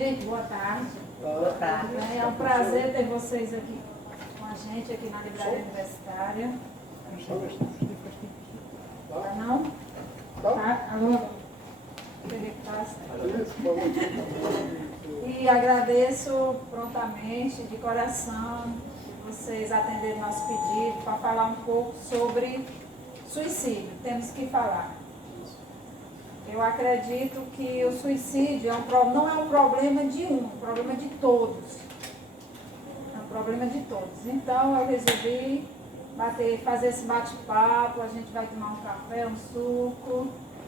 Gente, boa tarde. Boa tarde. É um prazer ter vocês aqui com a gente, aqui na Livraria Universitária. Tá não? Tá? Alô? E agradeço prontamente, de coração, que vocês atenderem nosso pedido para falar um pouco sobre suicídio. Temos que falar. Eu acredito que o suicídio não é um problema de um, é um problema de todos. É um problema de todos. Então eu resolvi fazer esse bate-papo, a gente vai tomar um café, um suco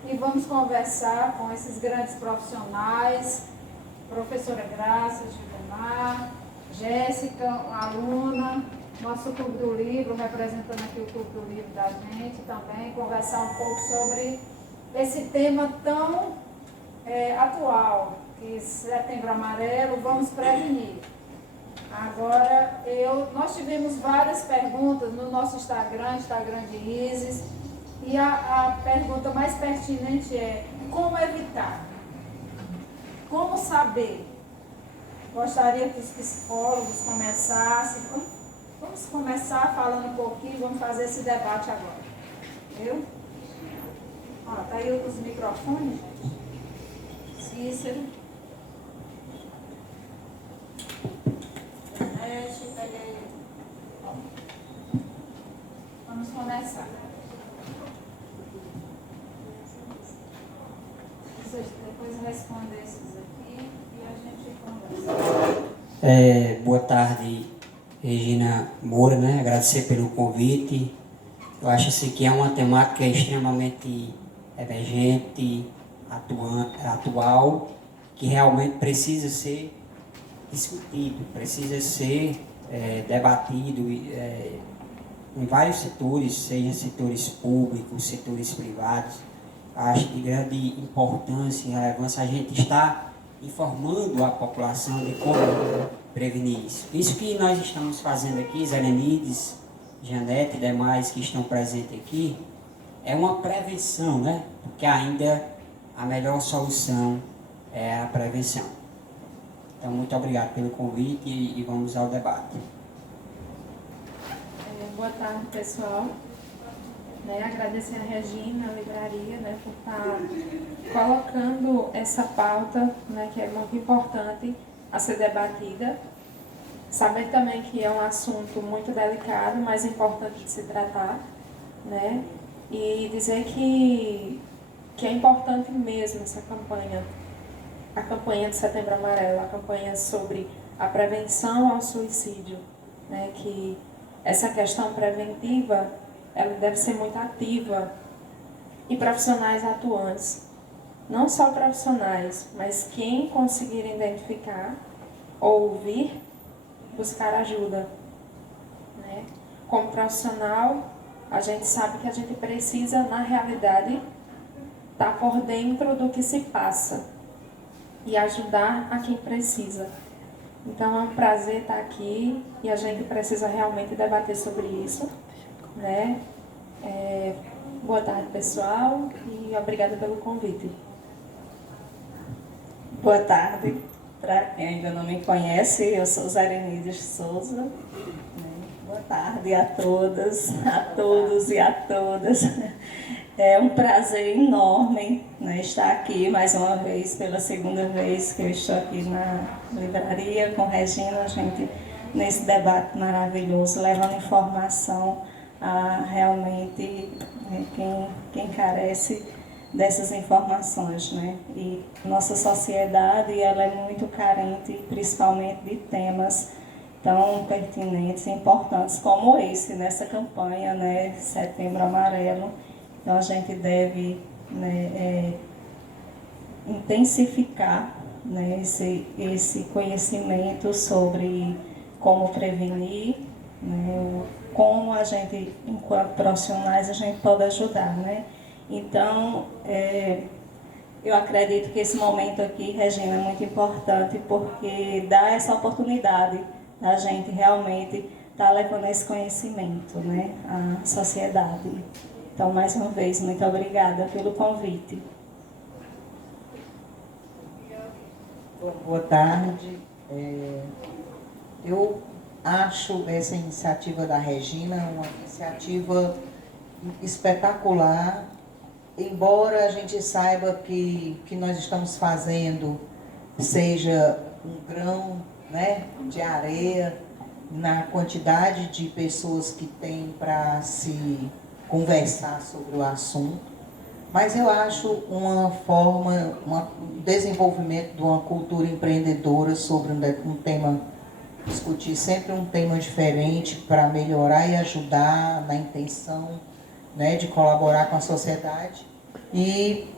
e vamos conversar com esses grandes profissionais, professora Graça, Gilmar, Jéssica, aluna, nosso Clube do Livro, representando aqui o Clube do Livro da gente também, conversar um pouco sobre esse tema tão atual, que Setembro Amarelo, vamos prevenir. Agora, nós tivemos várias perguntas no nosso Instagram de Isis, e a pergunta mais pertinente é: como evitar? Como saber? Gostaria que os psicólogos começassem. Vamos começar falando um pouquinho, vamos fazer esse debate agora. Viu? Ó, tá aí os microfones, gente. Cícero. Pega aí. Ó. Vamos começar. Vocês depois respondem esses aqui e a gente conversa. Boa tarde, Regina Moura, né? Agradecer pelo convite. Eu acho assim, que é uma temática extremamente emergente, atual, que realmente precisa ser discutido, precisa ser debatido em vários setores, seja setores públicos, setores privados. Acho de grande importância e relevância a gente estar informando a população de como prevenir isso. Isso que nós estamos fazendo aqui, Zelenides, Janete e demais que estão presentes aqui, é uma prevenção, né? Porque ainda a melhor solução é a prevenção. Então, muito obrigado pelo convite e vamos ao debate. Boa tarde, pessoal. Agradecer a Regina, a livraria, por estar colocando essa pauta, que é muito importante a ser debatida. Saber também que é um assunto muito delicado, mas importante de se tratar, E dizer que é importante mesmo essa campanha, a campanha de Setembro Amarelo, a campanha sobre a prevenção ao suicídio, que essa questão preventiva, ela deve ser muito ativa e profissionais atuantes. Não só profissionais, mas quem conseguir identificar, ouvir, buscar ajuda. Como profissional, a gente sabe que a gente precisa, na realidade, estar por dentro do que se passa e ajudar a quem precisa. Então é um prazer estar aqui e a gente precisa realmente debater sobre isso. Boa tarde, pessoal, e obrigada pelo convite. Boa tarde. Para quem ainda não me conhece, eu sou Zelenides Souza. Boa tarde a todas, a todos e a todas. É um prazer enorme estar aqui mais uma vez, pela segunda vez que eu estou aqui na livraria com Regina, a gente nesse debate maravilhoso, levando informação a realmente quem carece dessas informações, E nossa sociedade, ela é muito carente, principalmente de temas tão pertinentes e importantes como esse, nessa campanha, Setembro Amarelo. Então, a gente deve intensificar esse conhecimento sobre como prevenir, como a gente, enquanto profissionais, a gente pode ajudar, Então, eu acredito que esse momento aqui, Regina, é muito importante porque dá essa oportunidade da gente realmente estar levando esse conhecimento à sociedade. Então, mais uma vez, muito obrigada pelo convite. Boa tarde. Eu acho essa iniciativa da Regina uma iniciativa espetacular, embora a gente saiba que o que nós estamos fazendo seja um grão, né, de areia na quantidade de pessoas que tem para se conversar sobre o assunto. Mas eu acho uma forma, um desenvolvimento de uma cultura empreendedora sobre um tema, discutir sempre um tema diferente para melhorar e ajudar na intenção, né, de colaborar com a sociedade. E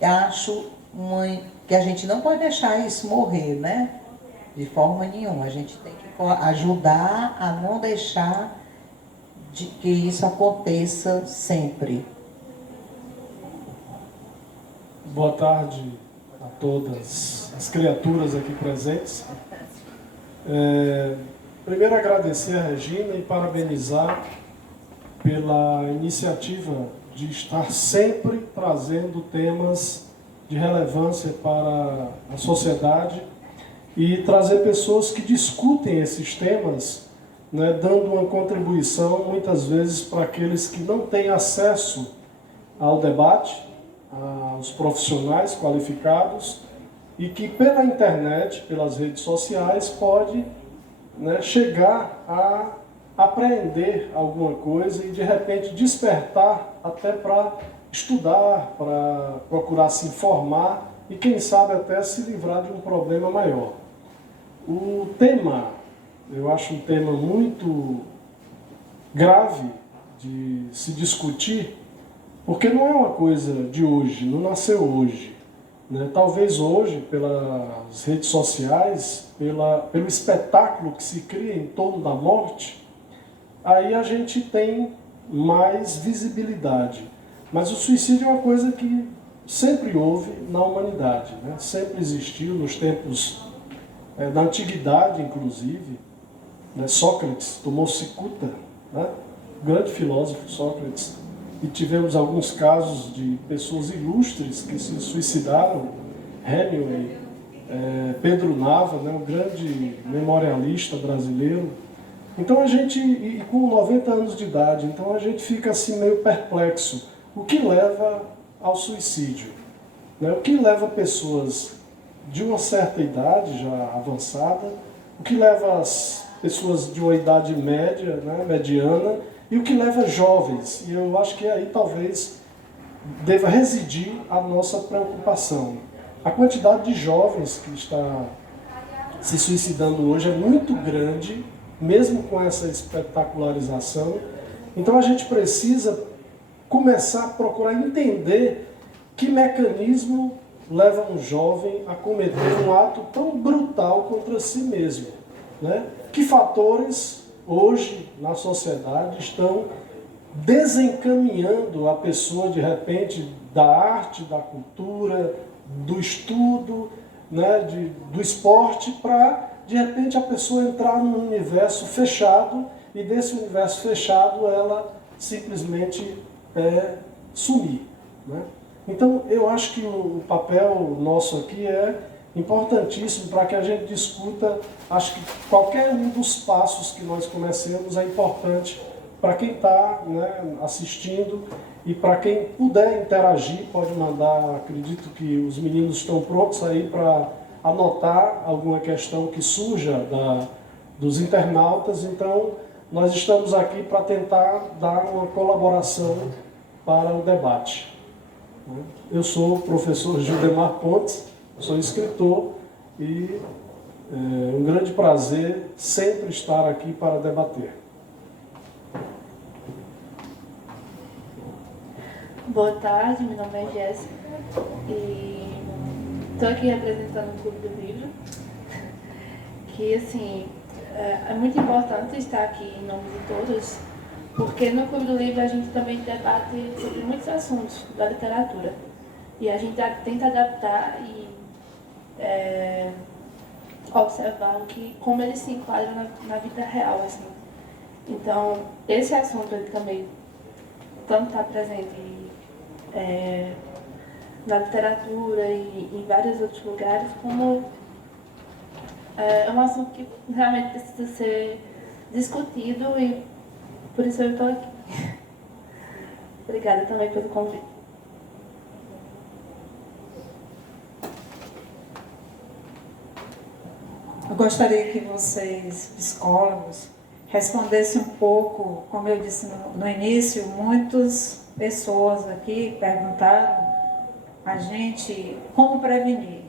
acho que a gente não pode deixar isso morrer, né? De forma nenhuma. A gente tem que ajudar a não deixar que isso aconteça sempre. Boa tarde a todas as criaturas aqui presentes. Primeiro agradecer a Regina e parabenizar pela iniciativa de estar sempre trazendo temas de relevância para a sociedade e trazer pessoas que discutem esses temas, né, dando uma contribuição muitas vezes para aqueles que não têm acesso ao debate, aos profissionais qualificados e que pela internet, pelas redes sociais, pode, né, chegar a apreender alguma coisa e de repente despertar até para estudar, para procurar se informar e quem sabe até se livrar de um problema maior. O tema, eu acho um tema muito grave de se discutir, porque não é uma coisa de hoje, não nasceu hoje. Né? Talvez hoje, pelas redes sociais, pelo espetáculo que se cria em torno da morte, aí a gente tem mais visibilidade. Mas o suicídio é uma coisa que sempre houve na humanidade, né? Sempre existiu, nos tempos da antiguidade, inclusive. Né? Sócrates tomou cicuta, né? Grande filósofo Sócrates. E tivemos alguns casos de pessoas ilustres que se suicidaram, Hemingway, Pedro Nava, né, um grande memorialista brasileiro. Então a gente, e com 90 anos de idade, então a gente fica assim meio perplexo. O que leva ao suicídio? Né? O que leva pessoas de uma certa idade já avançada? O que leva as pessoas de uma idade média, né, mediana? E o que leva jovens, e eu acho que aí talvez deva residir a nossa preocupação. A quantidade de jovens que está se suicidando hoje é muito grande, mesmo com essa espetacularização. Então a gente precisa começar a procurar entender que mecanismo leva um jovem a cometer um ato tão brutal contra si mesmo. Né? Que fatores hoje, na sociedade, estão desencaminhando a pessoa, de repente, da arte, da cultura, do estudo, né, do esporte, para, de repente, a pessoa entrar num universo fechado e desse universo fechado ela simplesmente sumir. Né? Então, eu acho que o papel nosso aqui é importantíssimo para que a gente discuta. Acho que qualquer um dos passos que nós comecemos é importante para quem está, né, assistindo e para quem puder interagir, pode mandar. Acredito que os meninos estão prontos aí para anotar alguma questão que surja dos internautas. Então, nós estamos aqui para tentar dar uma colaboração para o debate. Eu sou o professor Gildemar Pontes, sou escritor e é um grande prazer sempre estar aqui para debater. Boa tarde, meu nome é Jéssica e estou aqui representando o Clube do Livro, que assim, é muito importante estar aqui em nome de todos, porque no Clube do Livro a gente também debate sobre muitos assuntos da literatura e a gente tenta adaptar e observar como ele se enquadra na vida real, assim. Então, esse assunto ele também tanto está presente na literatura e em vários outros lugares, como É um assunto que realmente precisa ser discutido e por isso eu estou aqui. Obrigada também pelo convite. Eu gostaria que vocês, psicólogos, respondessem um pouco, como eu disse no início, muitas pessoas aqui perguntaram a gente como prevenir.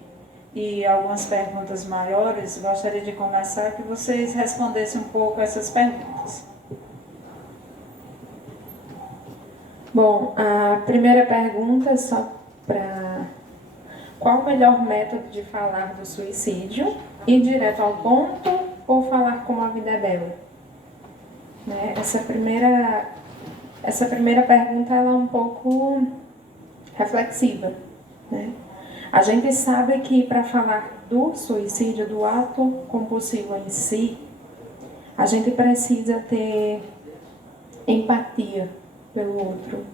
E algumas perguntas maiores, gostaria de começar que vocês respondessem um pouco essas perguntas. Bom, a primeira pergunta é só para qual o melhor método de falar do suicídio? Ir direto ao ponto ou falar como a vida é bela? Né? Essa primeira pergunta ela é um pouco reflexiva. Né? A gente sabe que para falar do suicídio, do ato compulsivo em si, a gente precisa ter empatia pelo outro.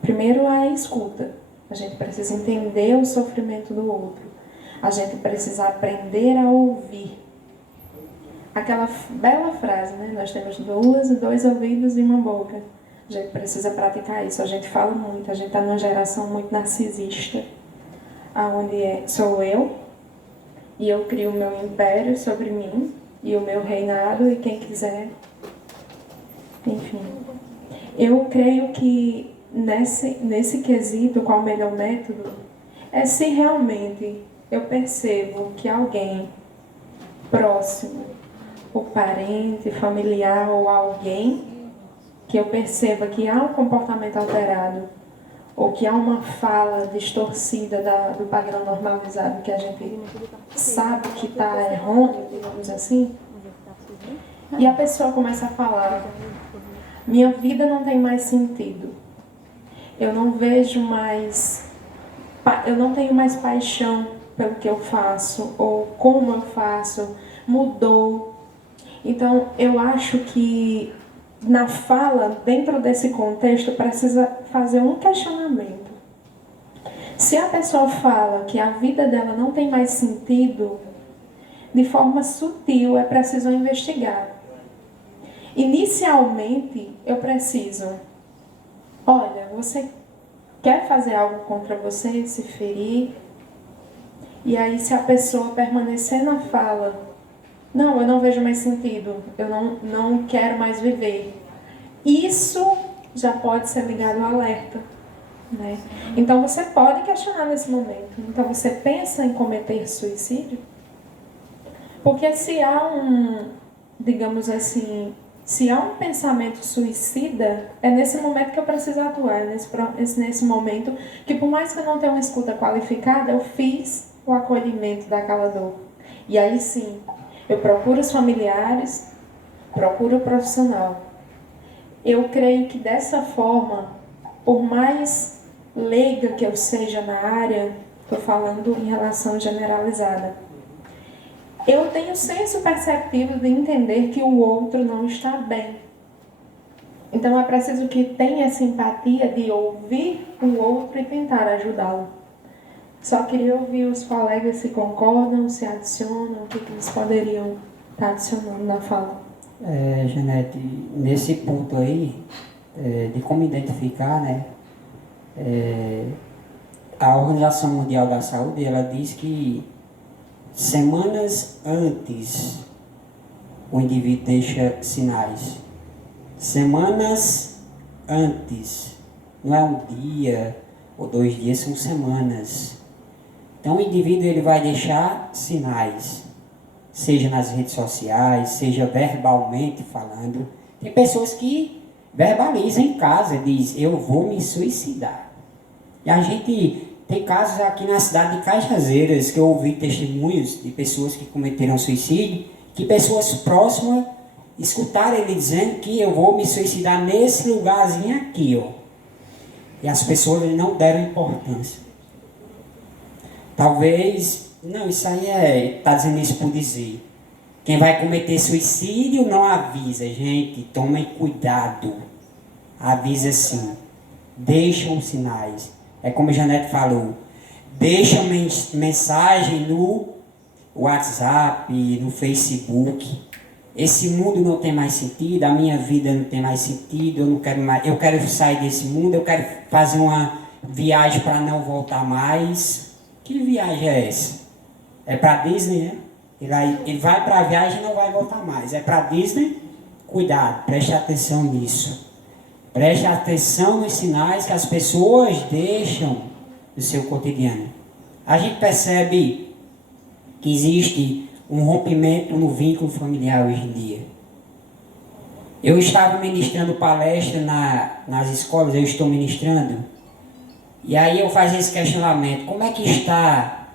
Primeiro a escuta. A gente precisa entender o sofrimento do outro. A gente precisa aprender a ouvir. Aquela bela frase, né? Nós temos dois ouvidos e uma boca. A gente precisa praticar isso. A gente fala muito. A gente está numa geração muito narcisista, onde sou eu e eu crio o meu império sobre mim e o meu reinado e quem quiser. Enfim. Eu creio que nesse quesito, qual o melhor método, é se realmente eu percebo que alguém próximo, o parente, familiar ou alguém, que eu perceba que há um comportamento alterado ou que há uma fala distorcida do padrão normalizado que a gente sabe que está errando, digamos assim, e a pessoa começa a falar: minha vida não tem mais sentido, eu não vejo mais, eu não tenho mais paixão pelo que eu faço ou como eu faço, mudou. Então eu acho que na fala, dentro desse contexto, precisa fazer um questionamento. Se a pessoa fala que a vida dela não tem mais sentido, de forma sutil é preciso investigar. Inicialmente, eu preciso: olha, você quer fazer algo contra você, se ferir? E aí, se a pessoa permanecer na fala: não, eu não vejo mais sentido, eu não quero mais viver, isso já pode ser ligado ao alerta. Né? Então, você pode questionar nesse momento. Então, você pensa em cometer suicídio? Porque se há digamos assim, se há um pensamento suicida, é nesse momento que eu preciso atuar, nesse momento que, por mais que eu não tenha uma escuta qualificada, eu fiz o acolhimento daquela dor. E aí sim, eu procuro os familiares, procuro o profissional. Eu creio que dessa forma, por mais leiga que eu seja na área, estou falando em relação generalizada, eu tenho senso perceptivo de entender que o outro não está bem. Então é preciso que tenha essa empatia de ouvir o outro e tentar ajudá-lo. Só queria ouvir os colegas se concordam, se adicionam, o que eles poderiam estar adicionando na fala. Janete, nesse ponto aí, de como identificar, né? A Organização Mundial da Saúde, ela diz que semanas antes o indivíduo deixa sinais. Semanas antes. Não é um dia ou 2 dias, são semanas. Então o indivíduo ele vai deixar sinais, seja nas redes sociais, seja verbalmente falando. Tem pessoas que verbalizam em casa, diz: eu vou me suicidar. E a gente tem casos aqui na cidade de Cajazeiras, que eu ouvi testemunhos de pessoas que cometeram suicídio, que pessoas próximas escutaram ele dizendo que eu vou me suicidar nesse lugarzinho aqui, ó. E as pessoas não deram importância. Talvez, não, isso aí está dizendo isso por dizer. Quem vai cometer suicídio não avisa, gente, tomem cuidado. Avisa sim. Deixam sinais. É como a Janete falou, deixa mensagem no WhatsApp, no Facebook. Esse mundo não tem mais sentido, a minha vida não tem mais sentido, eu não quero mais, eu quero sair desse mundo, eu quero fazer uma viagem para não voltar mais. Que viagem é essa? É para Disney, né? Ele vai para a viagem e não vai voltar mais. É para Disney? Cuidado, preste atenção nisso. Preste atenção nos sinais que as pessoas deixam no seu cotidiano. A gente percebe que existe um rompimento no vínculo familiar hoje em dia. Eu estava ministrando palestra nas escolas, eu estou ministrando, e aí eu fazia esse questionamento: como é que está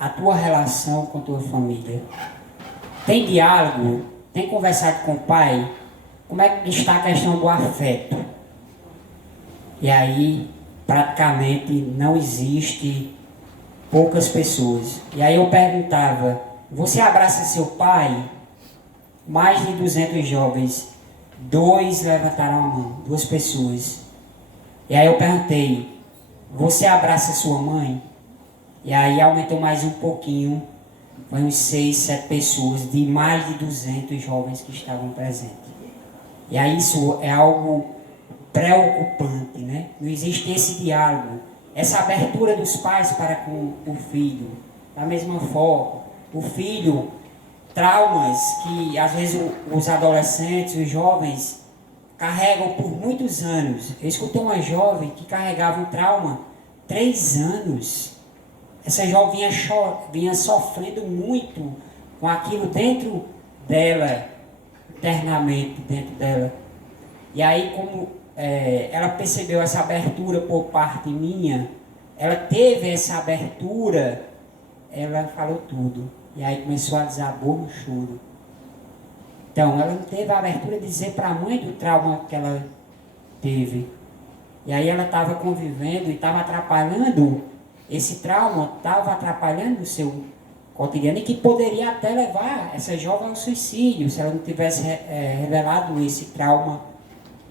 a tua relação com a tua família? Tem diálogo? Tem conversado com o pai? Como é que está a questão do afeto? E aí, praticamente, não existe poucas pessoas. E aí eu perguntava: você abraça seu pai? Mais de 200 jovens, 2 levantaram a mão, 2 pessoas. E aí eu perguntei: você abraça sua mãe? E aí aumentou mais um pouquinho, foi uns 6, 7 pessoas, de mais de 200 jovens que estavam presentes. E aí isso é algo preocupante, né? Não existe esse diálogo, essa abertura dos pais para com o filho. Da mesma forma, o filho, traumas que às vezes os adolescentes, os jovens carregam por muitos anos. Eu escutei uma jovem que carregava um trauma 3 anos. Essa jovem vinha sofrendo muito com aquilo dentro dela, internamente dentro dela. E aí, como ela percebeu essa abertura por parte minha, ela teve essa abertura, ela falou tudo. E aí começou a desabor no choro. Então, ela não teve a abertura de dizer para a mãe do trauma que ela teve. E aí ela estava convivendo e estava atrapalhando, esse trauma estava atrapalhando o seu cotidiano e que poderia até levar essa jovem ao suicídio, se ela não tivesse revelado esse trauma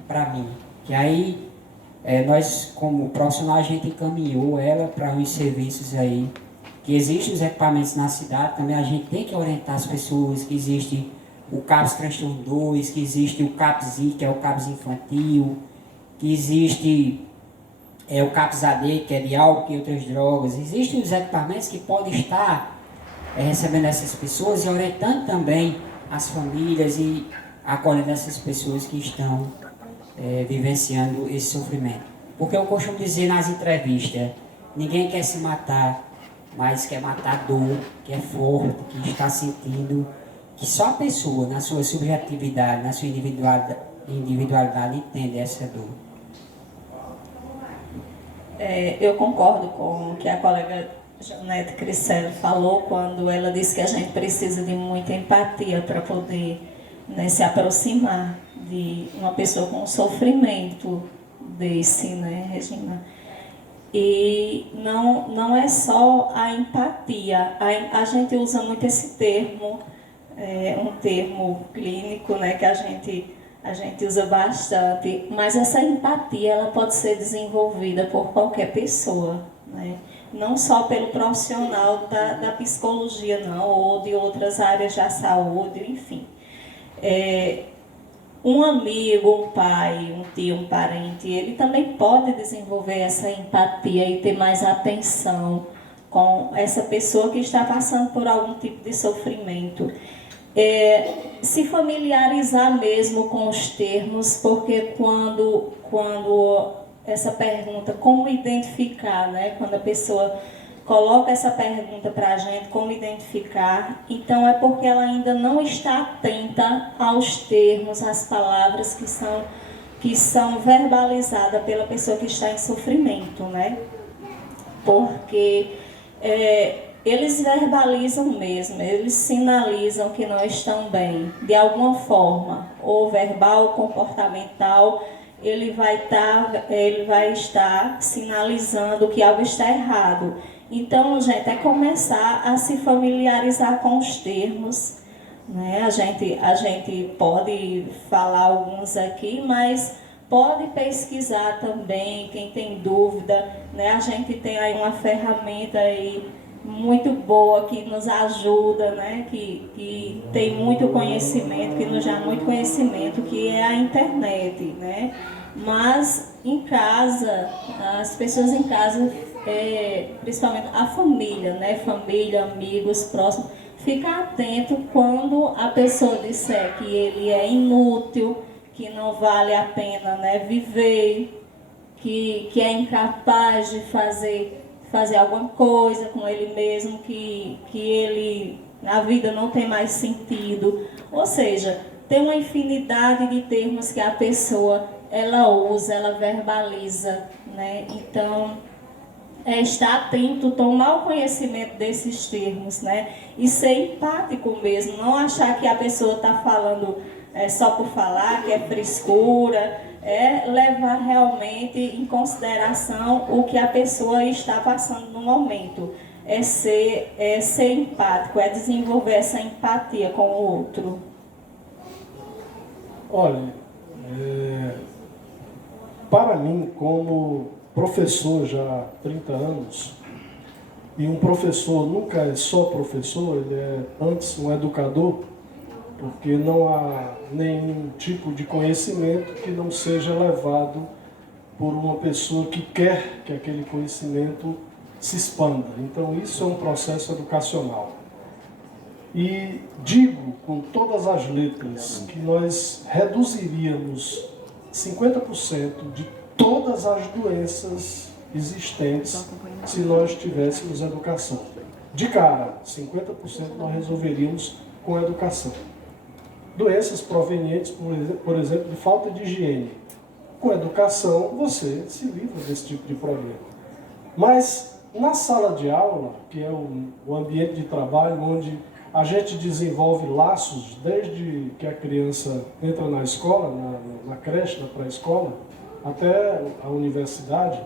para mim. E aí, nós, como profissional, a gente encaminhou ela para uns serviços aí, que existem os equipamentos na cidade, também a gente tem que orientar as pessoas, que existe o CAPS Transtorno 2, que existe o CAPS-I, que é o CAPS infantil, que existe o CAPS-AD, que é de álcool e outras drogas. Existem os equipamentos que podem estar recebendo essas pessoas e orientando também as famílias e acolhendo essas pessoas que estão vivenciando esse sofrimento. Porque eu costumo dizer nas entrevistas, ninguém quer se matar, mas quer matar a dor, que é forte, que está sentindo, que só a pessoa, na sua subjetividade, na sua individualidade, entende essa dor. Eu concordo com o que a colega Janete Cricello falou quando ela disse que a gente precisa de muita empatia para poder, né, se aproximar de uma pessoa com sofrimento desse, né, Regina? E não é só a empatia. A gente usa muito esse termo, um termo clínico, né, que a gente usa bastante, mas essa empatia ela pode ser desenvolvida por qualquer pessoa, né? Não só pelo profissional da psicologia, não, ou de outras áreas da saúde, enfim. Um amigo, um pai, um tio, um parente, ele também pode desenvolver essa empatia e ter mais atenção com essa pessoa que está passando por algum tipo de sofrimento. Se familiarizar mesmo com os termos, porque quando essa pergunta, como identificar, né? Quando a pessoa coloca essa pergunta para a gente, como identificar, então é porque ela ainda não está atenta aos termos, às palavras que são verbalizadas pela pessoa que está em sofrimento, né? Porque eles verbalizam mesmo, eles sinalizam que não estão bem, de alguma forma, ou verbal, ou comportamental, ele vai estar sinalizando que algo está errado. Então, gente, é começar a se familiarizar com os termos, né? A gente pode falar alguns aqui, mas pode pesquisar também, quem tem dúvida, né? A gente tem aí uma ferramenta aí muito boa, que nos ajuda, né? Que tem muito conhecimento, que nos dá muito conhecimento, que é a internet, né? Mas em casa, as pessoas em casa, principalmente a família, né? Família, amigos, próximos, fica atento quando a pessoa disser que ele é inútil, que não vale a pena, né, viver, que é incapaz de fazer alguma coisa com ele mesmo, que a vida não tem mais sentido. Ou seja, tem uma infinidade de termos que a pessoa ela usa, ela verbaliza, né? Então, estar atento, tomar o conhecimento desses termos, né? E ser empático mesmo, não achar que a pessoa está falando só por falar, que é frescura, levar realmente em consideração o que a pessoa está passando no momento. É ser empático, é desenvolver essa empatia com o outro. Olha, para mim, como professor já há 30 anos, e um professor nunca é só professor, ele é antes um educador, porque não há nenhum tipo de conhecimento que não seja levado por uma pessoa que quer que aquele conhecimento se expanda. Então isso é um processo educacional. E digo com todas as letras que nós reduziríamos 50% de todas as doenças existentes se nós tivéssemos educação. De cara, 50% nós resolveríamos com a educação. Doenças provenientes, por exemplo, de falta de higiene. Com educação, você se livra desse tipo de problema. Mas na sala de aula, que é o ambiente de trabalho onde a gente desenvolve laços desde que a criança entra na escola, na creche, na pré-escola, até a universidade.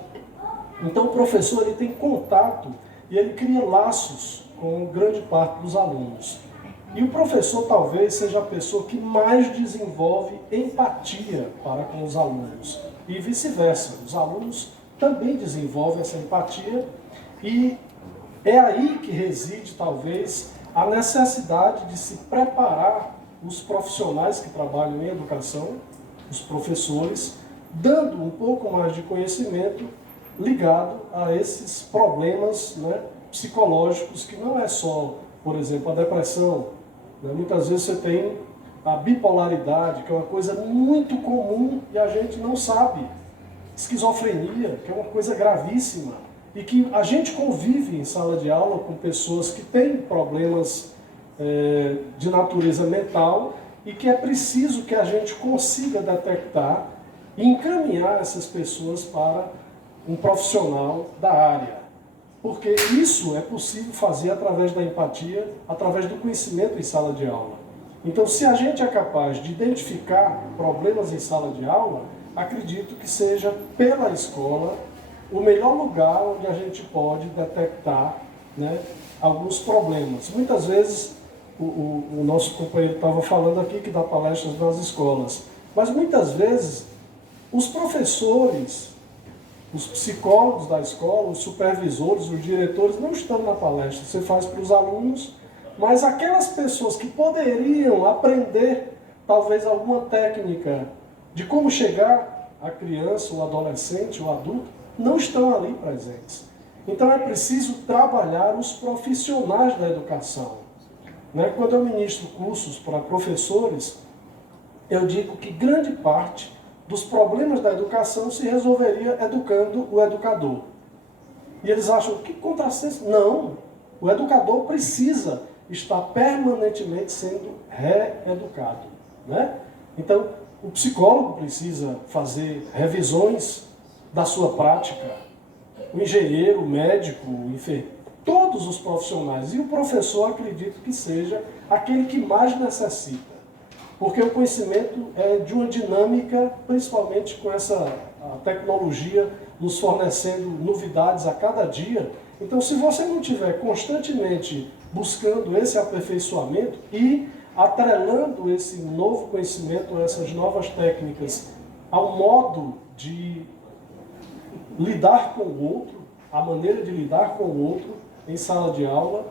Então o professor ele tem contato e ele cria laços com grande parte dos alunos. E o professor talvez seja a pessoa que mais desenvolve empatia para com os alunos. E vice-versa, os alunos também desenvolvem essa empatia e é aí que reside talvez a necessidade de se preparar os profissionais que trabalham em educação, os professores, dando um pouco mais de conhecimento ligado a esses problemas, né, psicológicos, que não é só, por exemplo, a depressão. Né? Muitas vezes você tem a bipolaridade, que é uma coisa muito comum e a gente não sabe. Esquizofrenia, que é uma coisa gravíssima e que a gente convive em sala de aula com pessoas que têm problemas de natureza mental e que é preciso que a gente consiga detectar e encaminhar essas pessoas para um profissional da área. Porque isso é possível fazer através da empatia, através do conhecimento em sala de aula. Então, se a gente é capaz de identificar problemas em sala de aula, acredito que seja pela escola o melhor lugar onde a gente pode detectar, né, alguns problemas. Muitas vezes, o nosso companheiro estava falando aqui que dá palestras nas escolas, mas muitas vezes os professores, os psicólogos da escola, os supervisores, os diretores não estão na palestra. Você faz para os alunos, mas aquelas pessoas que poderiam aprender talvez alguma técnica de como chegar à criança, o adolescente, o adulto, não estão ali presentes. Então é preciso trabalhar os profissionais da educação. Né? Quando eu ministro cursos para professores, eu digo que grande parte dos problemas da educação se resolveria educando o educador. E eles acham que contrassenso. Não, o educador precisa estar permanentemente sendo reeducado. Né? Então, o psicólogo precisa fazer revisões da sua prática, o engenheiro, o médico, o enfermeiro, todos os profissionais. E o professor, acredito que seja aquele que mais necessita. Porque o conhecimento é de uma dinâmica, principalmente com essa tecnologia nos fornecendo novidades a cada dia. Então, se você não estiver constantemente buscando esse aperfeiçoamento e atrelando esse novo conhecimento, essas novas técnicas, ao modo de lidar com o outro, a maneira de lidar com o outro, em sala de aula,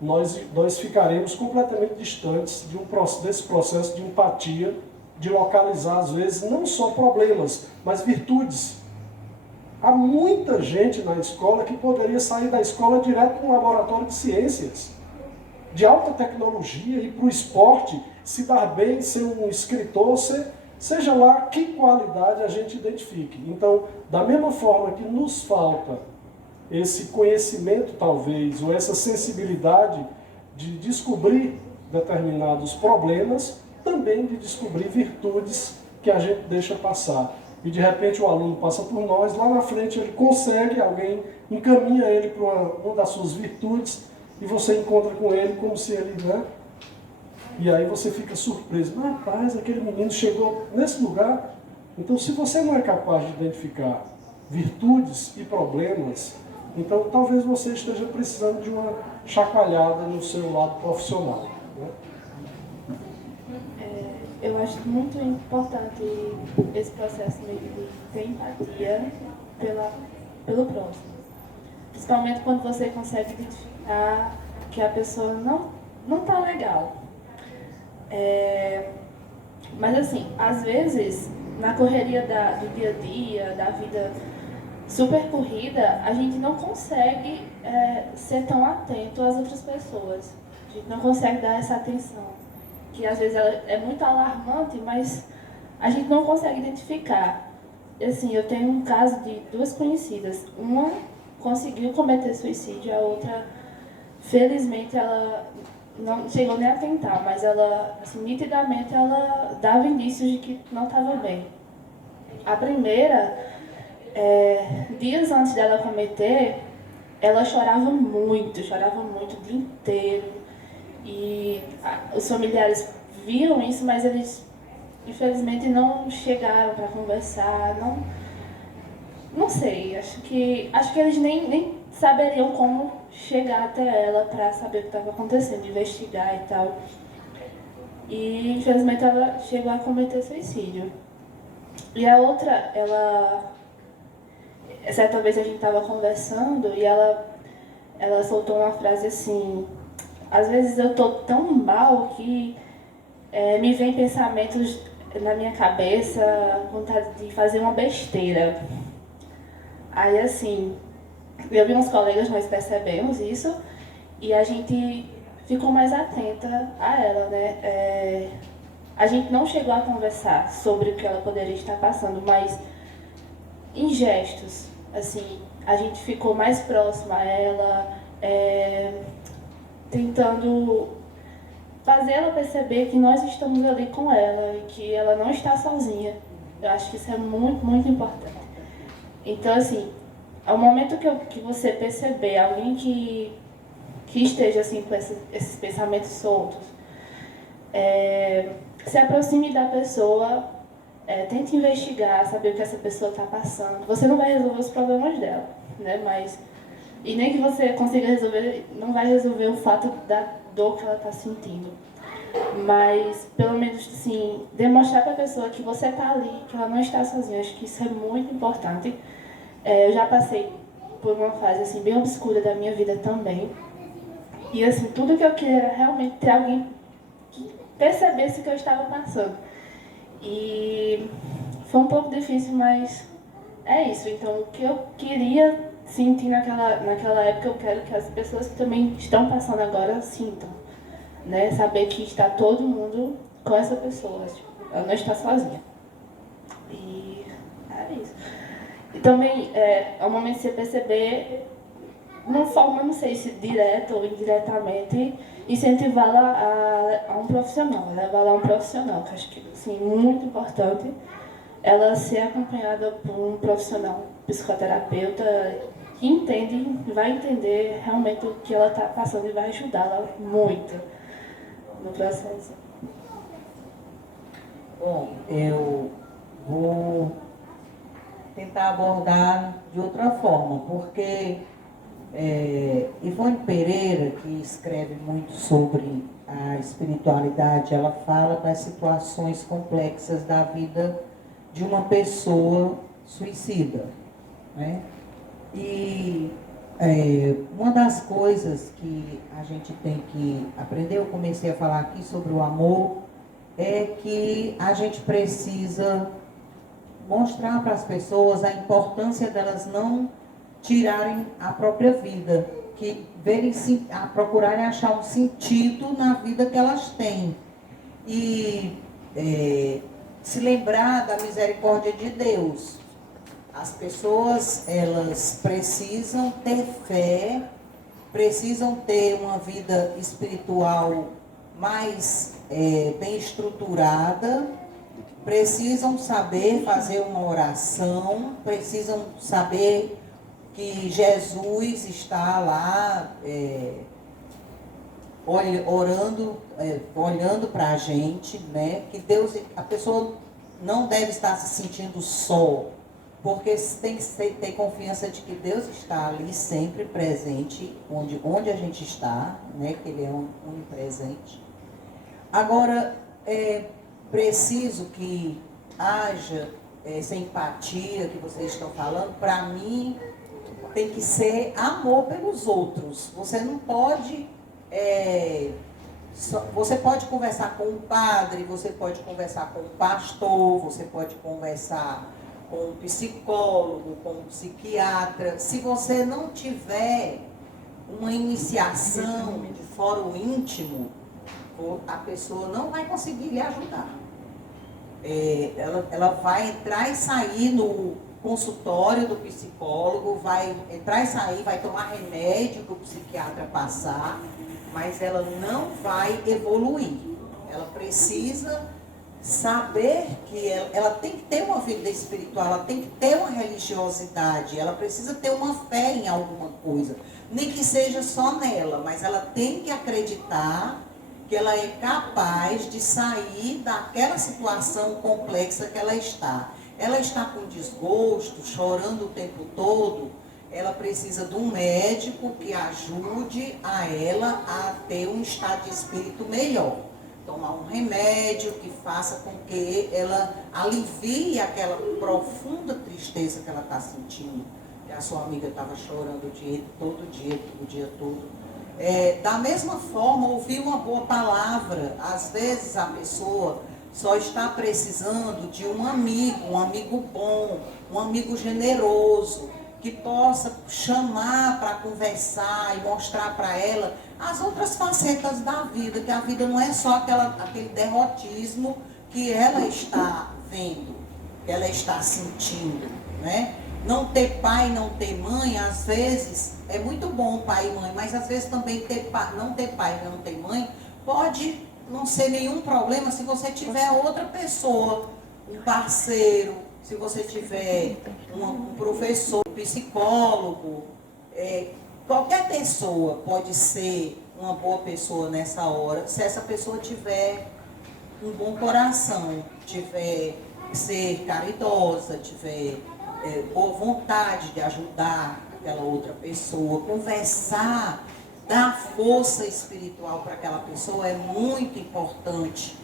nós ficaremos completamente distantes desse processo de empatia, de localizar, às vezes, não só problemas, mas virtudes. Há muita gente na escola que poderia sair da escola direto para um laboratório de ciências, de alta tecnologia, ir para o esporte, se dar bem, ser um escritor, seja lá que qualidade a gente identifique. Então, da mesma forma que nos falta esse conhecimento, talvez, ou essa sensibilidade de descobrir determinados problemas, também de descobrir virtudes que a gente deixa passar. E de repente o aluno passa por nós, lá na frente ele consegue, alguém encaminha ele para uma das suas virtudes, e você encontra com ele como se ele, né? E aí você fica surpreso. Rapaz, aquele menino chegou nesse lugar. Então, se você não é capaz de identificar virtudes e problemas, então talvez você esteja precisando de uma chacoalhada no seu lado profissional, né? Eu acho muito importante esse processo meio de ter empatia pelo próximo. Principalmente quando você consegue identificar que a pessoa não tá legal. Mas assim, às vezes, na correria do dia a dia, da vida super corrida, a gente não consegue ser tão atento às outras pessoas. A gente não consegue dar essa atenção, que às vezes ela é muito alarmante, mas a gente não consegue identificar. Assim, eu tenho um caso de duas conhecidas. Uma conseguiu cometer suicídio, a outra, felizmente, ela não chegou nem a tentar, mas ela, assim, nitidamente, ela dava indícios de que não estava bem. A primeira, dias antes dela cometer, ela chorava muito o dia inteiro. E os familiares viram isso, mas eles, infelizmente, não chegaram para conversar. Não sei, acho que eles nem saberiam como chegar até ela para saber o que estava acontecendo, investigar e tal. E, infelizmente, ela chegou a cometer suicídio. E a outra, certa vez a gente estava conversando e ela soltou uma frase assim: às vezes eu tô tão mal que me vem pensamentos na minha cabeça, vontade de fazer uma besteira. Aí, assim, eu e uns colegas, nós percebemos isso e a gente ficou mais atenta a ela, né? A gente não chegou a conversar sobre o que ela poderia estar passando, mas em gestos, assim, a gente ficou mais próxima a ela, tentando fazer ela perceber que nós estamos ali com ela e que ela não está sozinha. Eu acho que isso é muito, muito importante. Então, assim, ao momento que você perceber alguém que esteja assim, com esses pensamentos soltos, se aproxime da pessoa, tente investigar, saber o que essa pessoa está passando. Você não vai resolver os problemas dela, né? E nem que você consiga resolver, não vai resolver o fato da dor que ela está sentindo. Mas, pelo menos, assim, demonstrar para a pessoa que você está ali, que ela não está sozinha. Acho que isso é muito importante. Eu já passei por uma fase, assim, bem obscura da minha vida também. E, assim, tudo que eu queria era realmente ter alguém que percebesse o que eu estava passando. E foi um pouco difícil, mas é isso. Então, o que eu queria sentir naquela época, eu quero que as pessoas que também estão passando agora sintam, né? Saber que está todo mundo com essa pessoa, tipo, ela não está sozinha. E é isso. E também é um momento de você perceber, não forma, não sei se direto ou indiretamente, incentivá-la a um profissional, levá-la a um profissional, que acho que assim, muito importante ela ser acompanhada por um profissional, psicoterapeuta, que vai entender realmente o que ela está passando e vai ajudá-la muito no processo. Bom, eu vou tentar abordar de outra forma, porque Ivone Pereira, que escreve muito sobre a espiritualidade, ela fala das situações complexas da vida de uma pessoa suicida, né? E Uma das coisas que a gente tem que aprender, eu comecei a falar aqui sobre o amor, é que a gente precisa mostrar para as pessoas a importância delas não tirarem a própria vida, que procurarem achar um sentido na vida que elas têm. E se lembrar da misericórdia de Deus. As pessoas, elas precisam ter fé, precisam ter uma vida espiritual mais bem estruturada, precisam saber fazer uma oração, precisam saber que Jesus está lá olhando para a gente, né? Que Deus, a pessoa não deve estar se sentindo só, porque tem que ter confiança de que Deus está ali sempre presente, onde a gente está, né? Que Ele é onipresente. Agora, é preciso que haja essa empatia que vocês estão falando. Para mim, tem que ser amor pelos outros. Você não pode... você pode conversar com o padre, você pode conversar com o pastor, você pode conversar com o psicólogo, com o psiquiatra. Se você não tiver uma iniciação de fórum íntimo, a pessoa não vai conseguir lhe ajudar. Ela vai entrar e sair no consultório do psicólogo, vai entrar e sair, vai tomar remédio que o psiquiatra passar, mas ela não vai evoluir. Ela precisa saber que ela tem que ter uma vida espiritual, ela tem que ter uma religiosidade, ela precisa ter uma fé em alguma coisa, nem que seja só nela, mas ela tem que acreditar que ela é capaz de sair daquela situação complexa que ela está. Ela está com desgosto, chorando o tempo todo, ela precisa de um médico que ajude a ela a ter um estado de espírito melhor. Tomar um remédio que faça com que ela alivie aquela profunda tristeza que ela está sentindo. Que a sua amiga estava chorando o dia todo. Da mesma forma, ouvir uma boa palavra. Às vezes a pessoa só está precisando de um amigo bom, um amigo generoso, que possa chamar para conversar e mostrar para ela as outras facetas da vida, que a vida não é só aquele derrotismo que ela está vendo, que ela está sentindo, né? Não ter pai, não ter mãe, às vezes é muito bom pai e mãe, mas às vezes também não ter pai e não ter mãe pode não ser nenhum problema se você tiver outra pessoa, um parceiro, se você tiver um professor, um psicólogo, qualquer pessoa pode ser uma boa pessoa nessa hora, se essa pessoa tiver um bom coração, tiver ser caridosa, tiver boa vontade de ajudar aquela outra pessoa, conversar, dar força espiritual para aquela pessoa é muito importante.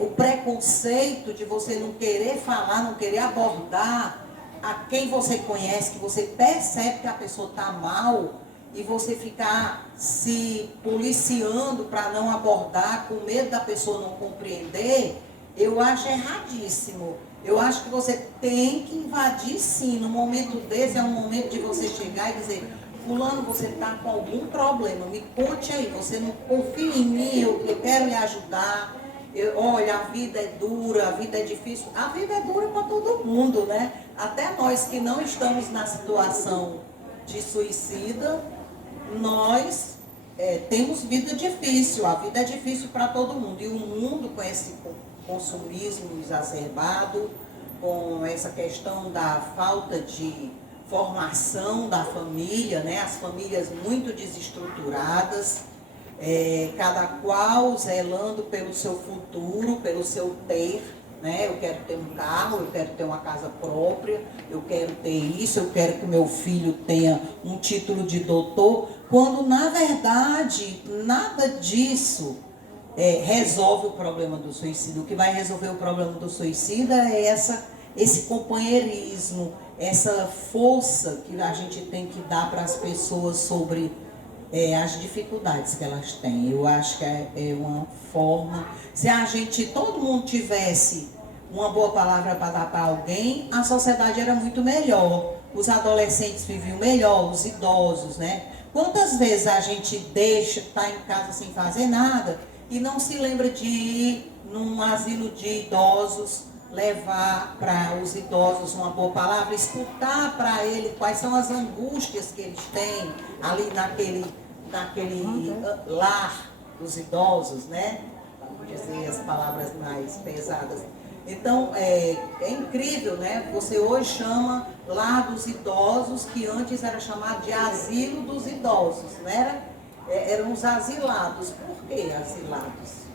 O preconceito de você não querer falar, não querer abordar a quem você conhece, que você percebe que a pessoa está mal, e você ficar se policiando para não abordar, com medo da pessoa não compreender, eu acho erradíssimo. Eu acho que você tem que invadir sim. No momento desse é um momento de você chegar e dizer: fulano, você está com algum problema, me conte aí, você não confia em mim, eu quero lhe ajudar. Olha, a vida é dura, a vida é difícil. A vida é dura para todo mundo, né? Até nós que não estamos na situação de suicida, nós temos vida difícil. A vida é difícil para todo mundo. E o mundo, com esse consumismo exacerbado, com essa questão da falta de formação da família, né? As famílias muito desestruturadas, cada qual zelando pelo seu futuro, pelo seu ter, né? Eu quero ter um carro, eu quero ter uma casa própria, eu quero ter isso, eu quero que meu filho tenha um título de doutor, quando na verdade nada disso resolve o problema do suicídio. O que vai resolver o problema do suicida é esse companheirismo, essa força que a gente tem que dar para as pessoas sobre as dificuldades que elas têm. Eu acho que é uma forma, se todo mundo tivesse uma boa palavra para dar para alguém, a sociedade era muito melhor. Os adolescentes viviam melhor, os idosos, né? Quantas vezes a gente tá em casa sem fazer nada e não se lembra de ir num asilo de idosos, levar para os idosos uma boa palavra, escutar para ele quais são as angústias que eles têm ali naquele lar dos idosos, né? Vamos dizer as palavras mais pesadas. Então, é incrível, né? Você hoje chama lar dos idosos, que antes era chamado de asilo dos idosos, não era? Eram os asilados. Por que asilados?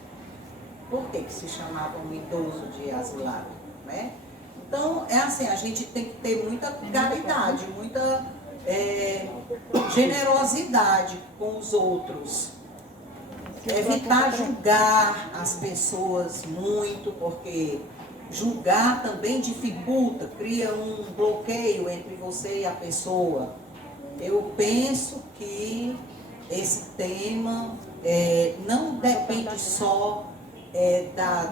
Por que se chamava um idoso de asilado, né? Então, é assim, a gente tem que ter muita caridade, muita generosidade com os outros. Evitar julgar as pessoas muito, porque julgar também dificulta, cria um bloqueio entre você e a pessoa. Eu penso que esse tema não depende só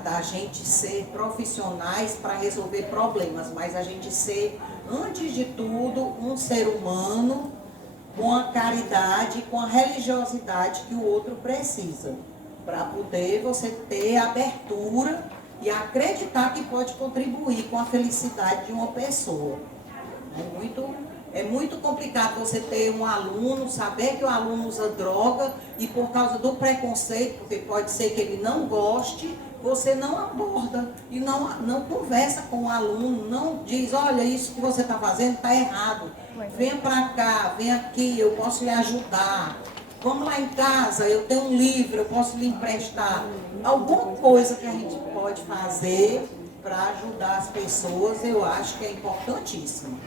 da gente ser profissionais para resolver problemas, mas a gente ser, antes de tudo, um ser humano com a caridade, com a religiosidade que o outro precisa, para poder você ter abertura e acreditar que pode contribuir com a felicidade de uma pessoa. É muito complicado você ter um aluno, saber que o aluno usa droga e por causa do preconceito, porque pode ser que ele não goste, você não aborda e não conversa com o aluno, não diz, olha, isso que você está fazendo está errado. Venha para cá, vem aqui, eu posso lhe ajudar. Vamos lá em casa, eu tenho um livro, eu posso lhe emprestar. Alguma coisa que a gente pode fazer para ajudar as pessoas, eu acho que é importantíssimo.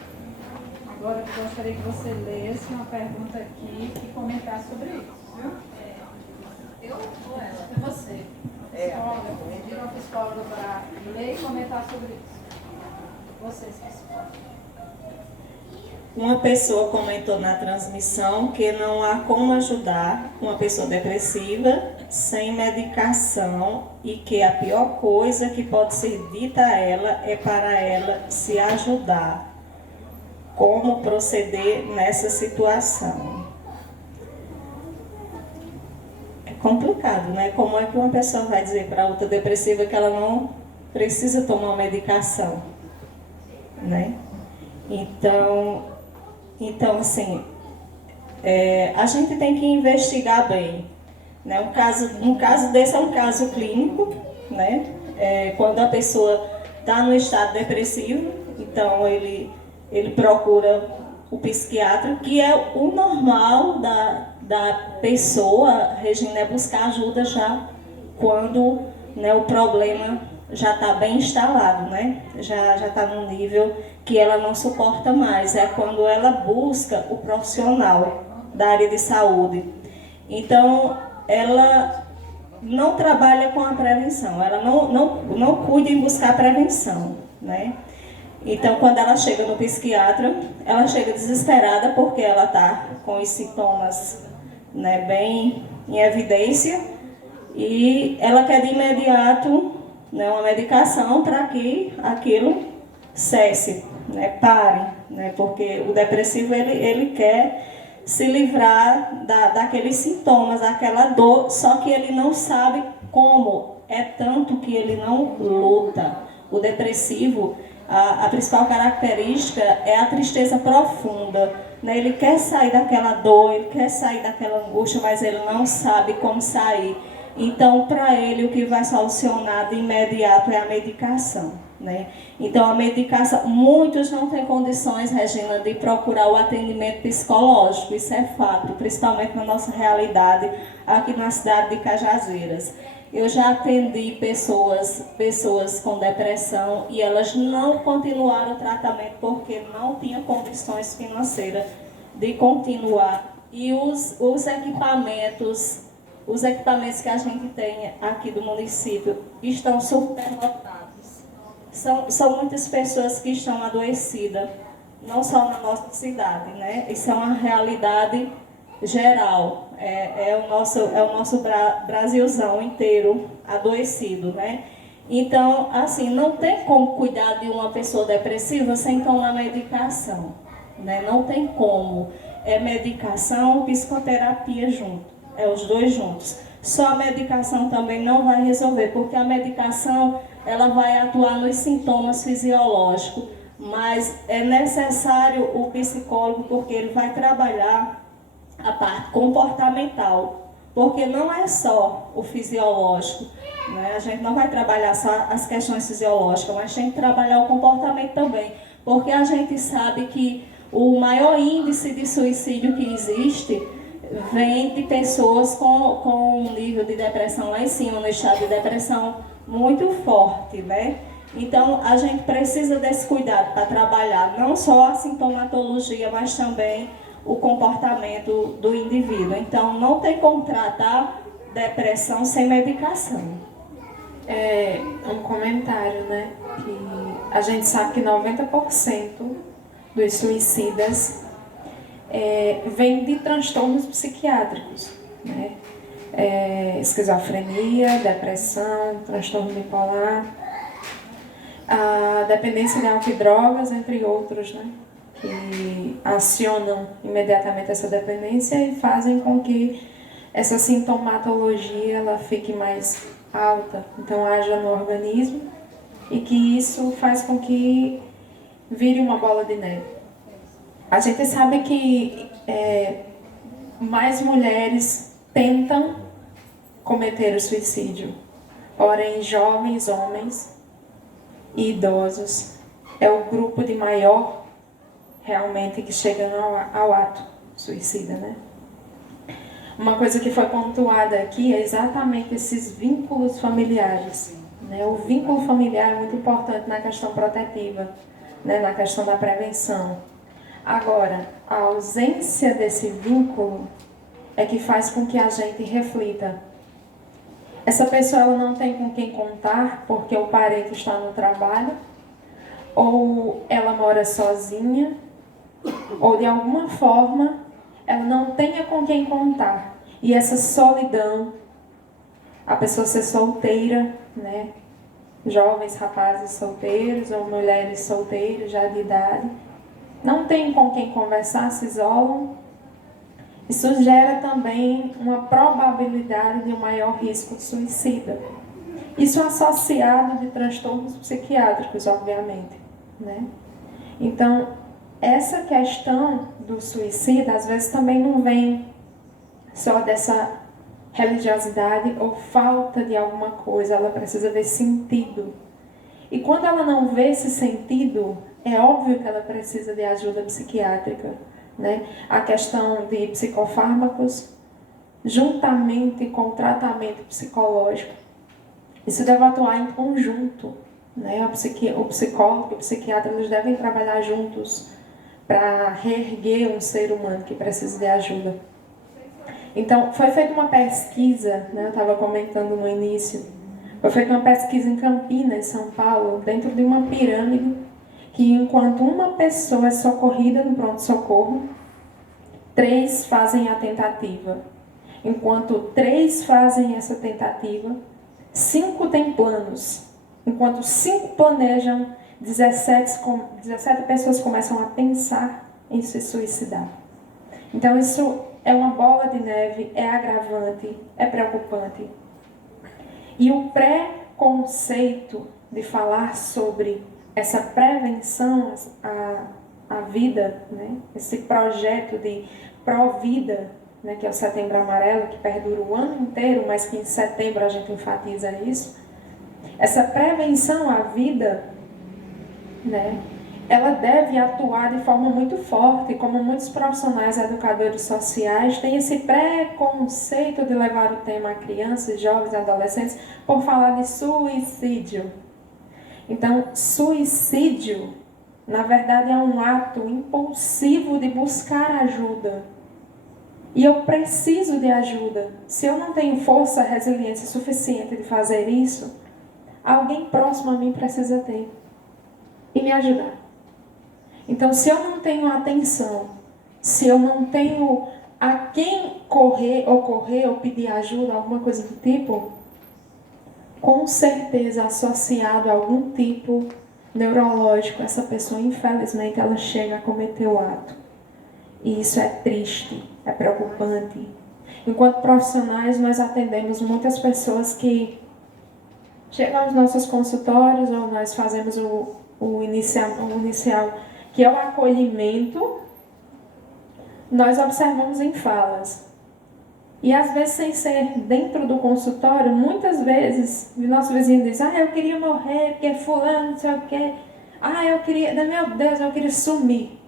Agora eu gostaria que você lesse uma pergunta aqui e comentasse sobre isso, viu? Eu ou ela? É você. Pediram ao psicólogo para ler e comentar sobre isso. Vocês, psicólogos. Uma pessoa comentou na transmissão que não há como ajudar uma pessoa depressiva sem medicação e que a pior coisa que pode ser dita a ela é para ela se ajudar. Como proceder nessa situação? É complicado, né? Como é que uma pessoa vai dizer para outra depressiva que ela não precisa tomar medicação, né? Então assim, a gente tem que investigar bem, né? Um caso desse é um caso clínico, né? Quando a pessoa está no estado depressivo, então ele procura o psiquiatra, que é o normal da pessoa, Regina, é buscar ajuda já quando, né, o problema já está bem instalado, né? Já está num nível que ela não suporta mais. É quando ela busca o profissional da área de saúde. Então, ela não trabalha com a prevenção, ela não cuida em buscar prevenção, né? Então, quando ela chega no psiquiatra, ela chega desesperada porque ela está com os sintomas, né, bem em evidência e ela quer de imediato, né, uma medicação para que aquilo cesse, né, pare, né, porque o depressivo ele quer se livrar daqueles sintomas, daquela dor, só que ele não sabe como, é tanto que ele não luta. O depressivo, a principal característica é a tristeza profunda, né? Ele quer sair daquela dor, ele quer sair daquela angústia, mas ele não sabe como sair. Então, para ele, o que vai solucionar de imediato é a medicação, né? Então, a medicação, muitos não têm condições, Regina, de procurar o atendimento psicológico, isso é fato, principalmente na nossa realidade aqui na cidade de Cajazeiras. Eu já atendi pessoas com depressão e elas não continuaram o tratamento porque não tinham condições financeiras de continuar. E os equipamentos que a gente tem aqui do município estão superlotados. São muitas pessoas que estão adoecidas, não só na nossa cidade, né? Isso é uma realidade geral, é o nosso Brasilzão inteiro adoecido, né? Então, assim, não tem como cuidar de uma pessoa depressiva sem tomar medicação, né? Não tem como. É medicação, psicoterapia junto, é os dois juntos. Só a medicação também não vai resolver, porque a medicação ela vai atuar nos sintomas fisiológicos, mas é necessário o psicólogo porque ele vai trabalhar a parte comportamental, porque não é só o fisiológico, né? A gente não vai trabalhar só as questões fisiológicas, mas tem que trabalhar o comportamento também, porque a gente sabe que o maior índice de suicídio que existe vem de pessoas com um nível de depressão lá em cima, no estado de depressão muito forte, né? Então, a gente precisa desse cuidado para trabalhar não só a sintomatologia, mas também o comportamento do indivíduo. Então, não tem como tratar depressão sem medicação. É um comentário, né? Que a gente sabe que 90% dos suicidas vem de transtornos psiquiátricos, né? Esquizofrenia, depressão, transtorno bipolar, a dependência de álcool e drogas, entre outros, né? Que acionam imediatamente essa dependência e fazem com que essa sintomatologia ela fique mais alta, então haja no organismo e que isso faz com que vire uma bola de neve. A gente sabe que mais mulheres tentam cometer o suicídio, porém jovens, homens e idosos é o grupo de maior realmente que chegam ao ato suicida, né? Uma coisa que foi pontuada aqui é exatamente esses vínculos familiares, né? O vínculo familiar é muito importante na questão protetiva, né? Na questão da prevenção. Agora, a ausência desse vínculo é que faz com que a gente reflita. Essa pessoa ela não tem com quem contar porque o parente está no trabalho, ou ela mora sozinha, ou de alguma forma ela não tenha com quem contar. E essa solidão, a pessoa ser solteira, né? Jovens rapazes solteiros ou mulheres solteiras já de idade, não tem com quem conversar, se isolam. Isso gera também uma probabilidade de um maior risco de suicida. Isso associado de transtornos psiquiátricos, obviamente, né? Então, essa questão do suicida, às vezes também não vem só dessa religiosidade ou falta de alguma coisa, ela precisa ver sentido. E quando ela não vê esse sentido, é óbvio que ela precisa de ajuda psiquiátrica, né? A questão de psicofármacos, juntamente com o tratamento psicológico, isso deve atuar em conjunto, né? O psicólogo e o psiquiatra eles devem trabalhar juntos para reerguer um ser humano que precisa de ajuda. Então, foi feita uma pesquisa, né? Eu estava comentando no início, foi feita uma pesquisa em Campinas, São Paulo, dentro de uma pirâmide, que enquanto uma pessoa é socorrida no pronto-socorro, 3 fazem a tentativa. Enquanto 3 fazem essa tentativa, 5 têm planos. Enquanto 5 planejam, 17 pessoas começam a pensar em se suicidar. Então isso é uma bola de neve, é agravante, é preocupante. E o preconceito de falar sobre essa prevenção à vida, né? Esse projeto de pró-vida, né? Que é o Setembro Amarelo, que perdura o ano inteiro, mas que em setembro a gente enfatiza isso. Essa prevenção à vida, né? Ela deve atuar de forma muito forte, como muitos profissionais educadores sociais têm esse preconceito de levar o tema a crianças, jovens e adolescentes por falar de suicídio. Então, suicídio, na verdade, é um ato impulsivo de buscar ajuda. E eu preciso de ajuda. Se eu não tenho força, resiliência suficiente de fazer isso, alguém próximo a mim precisa ter e me ajudar. Então, se eu não tenho atenção, se eu não tenho a quem correr ou pedir ajuda, alguma coisa do tipo, com certeza associado a algum tipo neurológico, essa pessoa, infelizmente, ela chega a cometer o ato. E isso é triste, é preocupante. Enquanto profissionais, nós atendemos muitas pessoas que chegam aos nossos consultórios, ou nós fazemos o inicial, que é o acolhimento, nós observamos em falas. E às vezes, sem ser dentro do consultório, muitas vezes, o nosso vizinho diz, eu queria morrer, porque fulano, não sei o quê. Eu queria, meu Deus, eu queria sumir.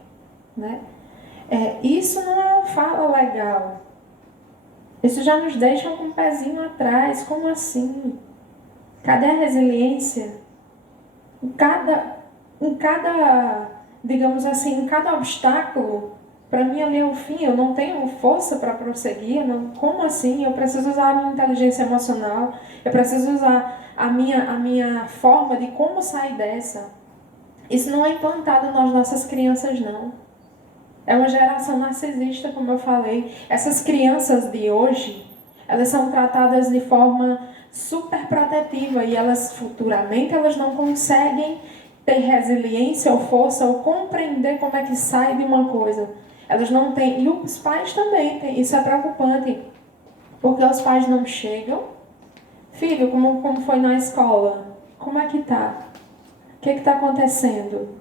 Né? Isso não é uma fala legal. Isso já nos deixa com um pezinho atrás. Como assim? Cadê a resiliência? Em cada, digamos assim, em cada obstáculo, para mim ali é o fim, eu não tenho força para prosseguir. Como assim? Eu preciso usar a minha inteligência emocional, eu preciso usar a minha forma de como sair dessa. Isso não é implantado nas nossas crianças, não. É uma geração narcisista, como eu falei. Essas crianças de hoje, elas são tratadas de forma super protetiva e elas futuramente elas não conseguem ter resiliência ou força ou compreender como é que sai de uma coisa. Elas não têm, e os pais também têm, isso é preocupante, porque os pais não chegam. Filho, como foi na escola? Como é que tá? O que está acontecendo?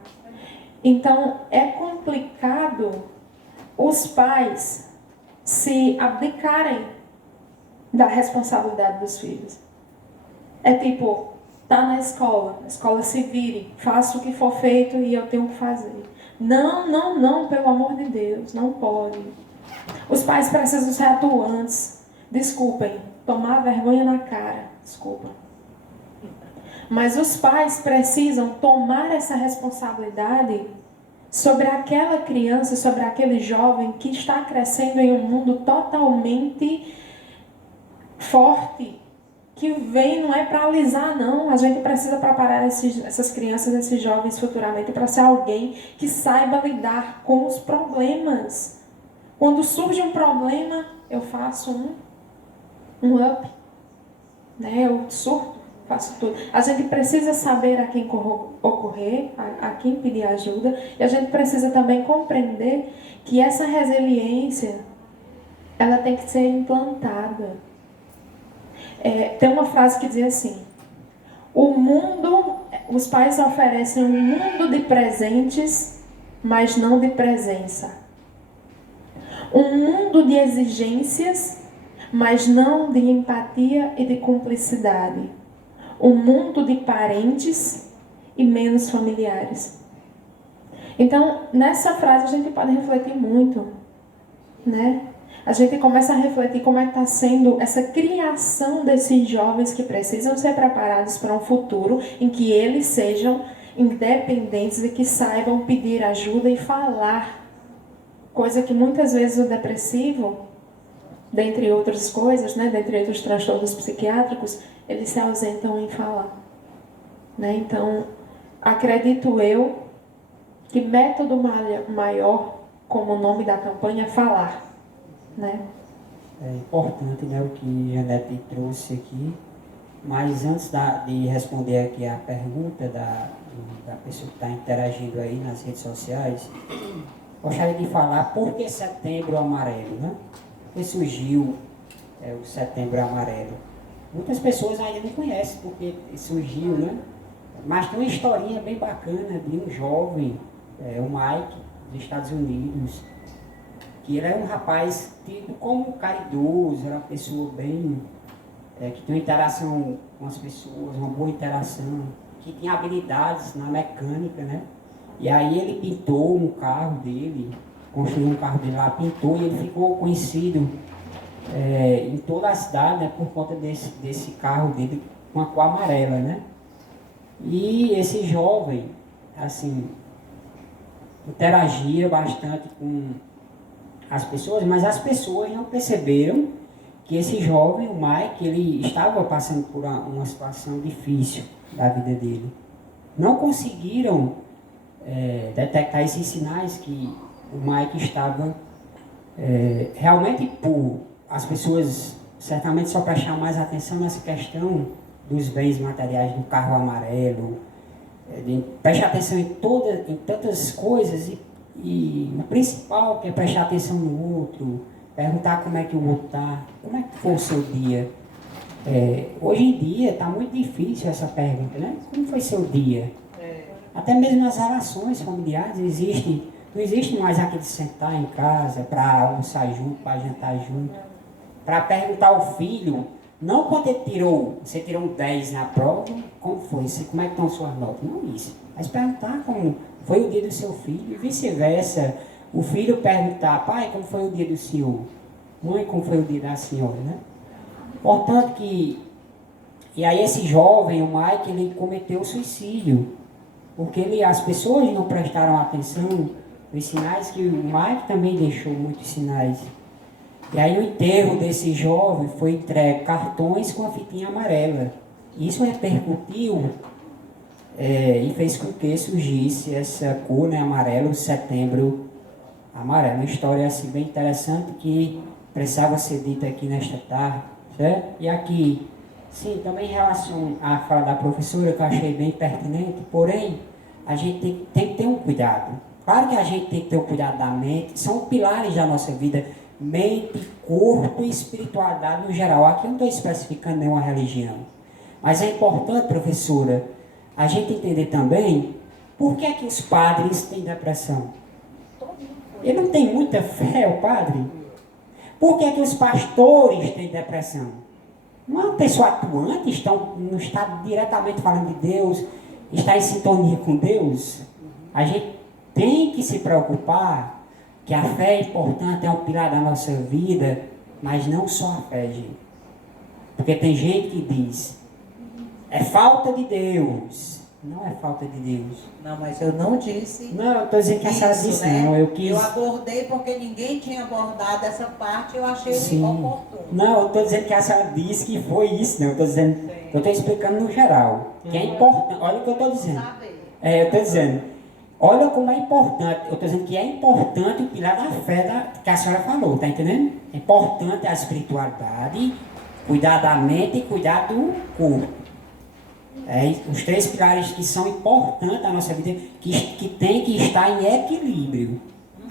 Então, é complicado os pais se abdicarem da responsabilidade dos filhos. É tipo, tá na escola, a escola se vire, faça o que for feito e eu tenho que fazer. Não, pelo amor de Deus, não pode. Os pais precisam ser atuantes. Desculpem, tomar vergonha na cara, desculpa. Mas os pais precisam tomar essa responsabilidade sobre aquela criança, sobre aquele jovem que está crescendo em um mundo totalmente forte, que vem, não é para alisar, não. A gente precisa preparar essas crianças, esses jovens futuramente para ser alguém que saiba lidar com os problemas. Quando surge um problema, eu faço um up, né? Eu surto, faço tudo. A gente precisa saber a quem ocorrer, a quem pedir ajuda, e a gente precisa também compreender que essa resiliência, ela tem que ser implantada. Tem uma frase que diz assim: os pais oferecem um mundo de presentes, mas não de presença. Um mundo de exigências, mas não de empatia e de cumplicidade. Um mundo de parentes e menos familiares. Então, nessa frase a gente pode refletir muito, né? A gente começa a refletir como é que está sendo essa criação desses jovens que precisam ser preparados para um futuro em que eles sejam independentes e que saibam pedir ajuda e falar. Coisa que muitas vezes o depressivo, dentre outras coisas, né, dentre outros transtornos psiquiátricos, eles se ausentam em falar. Né? Então, acredito eu que método maior, como o nome da campanha, é falar. Né? É importante, né, o que Janete trouxe aqui, mas antes de responder aqui a pergunta da pessoa que está interagindo aí nas redes sociais, gostaria de falar por que Setembro Amarelo, né? Por que surgiu o Setembro Amarelo? Muitas pessoas ainda não conhecem porque surgiu, né? Mas tem uma historinha bem bacana de um jovem, o Mike, dos Estados Unidos, que ele era um rapaz tido como caridoso, era uma pessoa bem, que tinha uma interação com as pessoas, uma boa interação, que tinha habilidades na mecânica, né? E aí ele pintou um carro dele, construiu um carro dele lá, pintou, e ele ficou conhecido em toda a cidade, né, por conta desse carro dele com a cor amarela, né? E esse jovem, assim, interagia bastante com as pessoas, mas as pessoas não perceberam que esse jovem, o Mike, ele estava passando por uma situação difícil da vida dele. Não conseguiram detectar esses sinais que o Mike estava realmente por as pessoas certamente só prestar mais atenção nessa questão dos bens materiais, do carro amarelo, prestar atenção em tantas coisas e o principal que é prestar atenção no outro, perguntar como é que o outro está, como é que foi o seu dia. Hoje em dia está muito difícil essa pergunta, né? Como foi seu dia? Até mesmo nas relações familiares não existe mais aquele sentar em casa para almoçar junto, para jantar junto, para perguntar ao filho, não quando você tirou um 10 na prova, como foi? Como é que estão suas notas? Não isso. Mas perguntar como foi o dia do seu filho e vice-versa. O filho perguntar, pai, como foi o dia do senhor? Mãe, como foi o dia da senhora, né? Portanto e aí esse jovem, o Mike, ele cometeu suicídio, porque as pessoas não prestaram atenção nos sinais que o Mike também deixou muitos sinais. E aí no enterro desse jovem foi entregue cartões com a fitinha amarela. Isso repercutiu e fez com que surgisse essa cor, né, amarela, o Setembro Amarelo. Uma história assim, bem interessante que precisava ser dita aqui nesta tarde, certo? E aqui, sim, também em relação à fala da professora, que eu achei bem pertinente, porém, a gente tem que ter um cuidado. Claro que a gente tem que ter o cuidado da mente, são pilares da nossa vida, mente, corpo e espiritualidade no geral. Aqui eu não estou especificando nenhuma religião. Mas é importante, professora, a gente entender também por que é que os padres têm depressão. Ele não tem muita fé, o padre? Por que é que os pastores têm depressão? Não é uma pessoa atuante, não está diretamente falando de Deus, está em sintonia com Deus. A gente tem que se preocupar que a fé é importante, é um pilar da nossa vida, mas não só a fé, gente. Porque tem gente que diz, é falta de Deus. Não é falta de Deus. Não, mas eu não disse. Não, eu estou dizendo que a senhora disse, né? não. Eu abordei porque ninguém tinha abordado essa parte, eu achei oportuno. Não, eu estou dizendo que a senhora disse que foi isso, não. Eu estou explicando no geral. Que é importante. Olha o que eu estou dizendo. Eu estou dizendo. Olha como é importante. Eu estou dizendo que é importante o pilar da fé que a senhora falou, tá entendendo? É importante a espiritualidade, cuidar da mente e cuidar do corpo. Os 3 pilares que são importantes na nossa vida, que tem que estar em equilíbrio.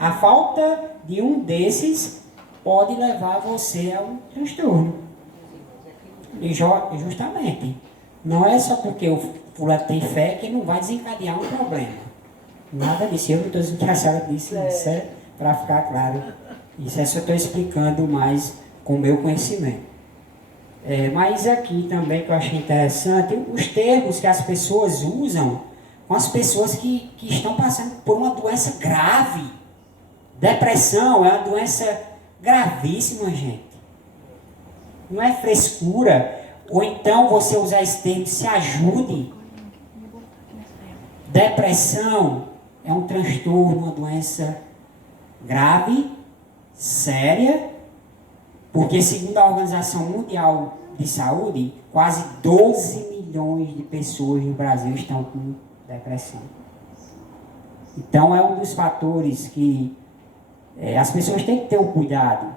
A falta de um desses pode levar você a um transtorno. E justamente, não é só porque o fulano tem fé que não vai desencadear um problema. Nada disso. Eu não estou dizendo que a senhora disse isso, para ficar claro. Isso é só estou explicando mais com o meu conhecimento. Mas aqui também que eu achei interessante, os termos que as pessoas usam com as pessoas que estão passando por uma doença grave. Depressão é uma doença gravíssima, gente. Não é frescura. Ou então você usar esse termo, se ajude. Depressão é um transtorno, uma doença grave, séria, porque segundo a Organização Mundial de Saúde, quase 12 milhões de pessoas no Brasil estão com depressão. Então é um dos fatores que as pessoas têm que ter o cuidado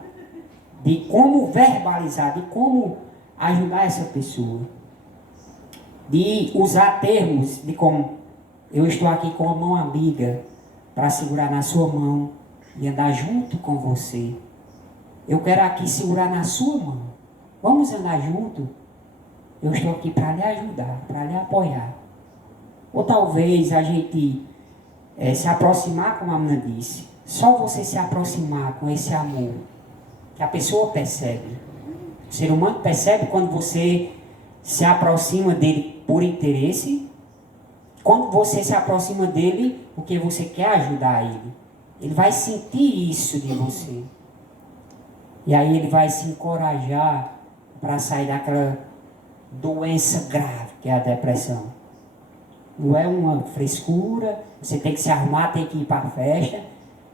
de como verbalizar, de como ajudar essa pessoa. De usar termos de como eu estou aqui com a mão amiga para segurar na sua mão e andar junto com você. Eu quero aqui segurar na sua mão. Vamos andar junto? Eu estou aqui para lhe ajudar, para lhe apoiar. Ou talvez a gente se aproximar, como a Ana disse. Só você se aproximar com esse amor, que a pessoa percebe. O ser humano percebe quando você se aproxima dele por interesse, quando você se aproxima dele porque você quer ajudar ele. Ele vai sentir isso de você. E aí ele vai se encorajar para sair daquela doença grave que é a depressão. Não é uma frescura, você tem que se arrumar, tem que ir para a festa.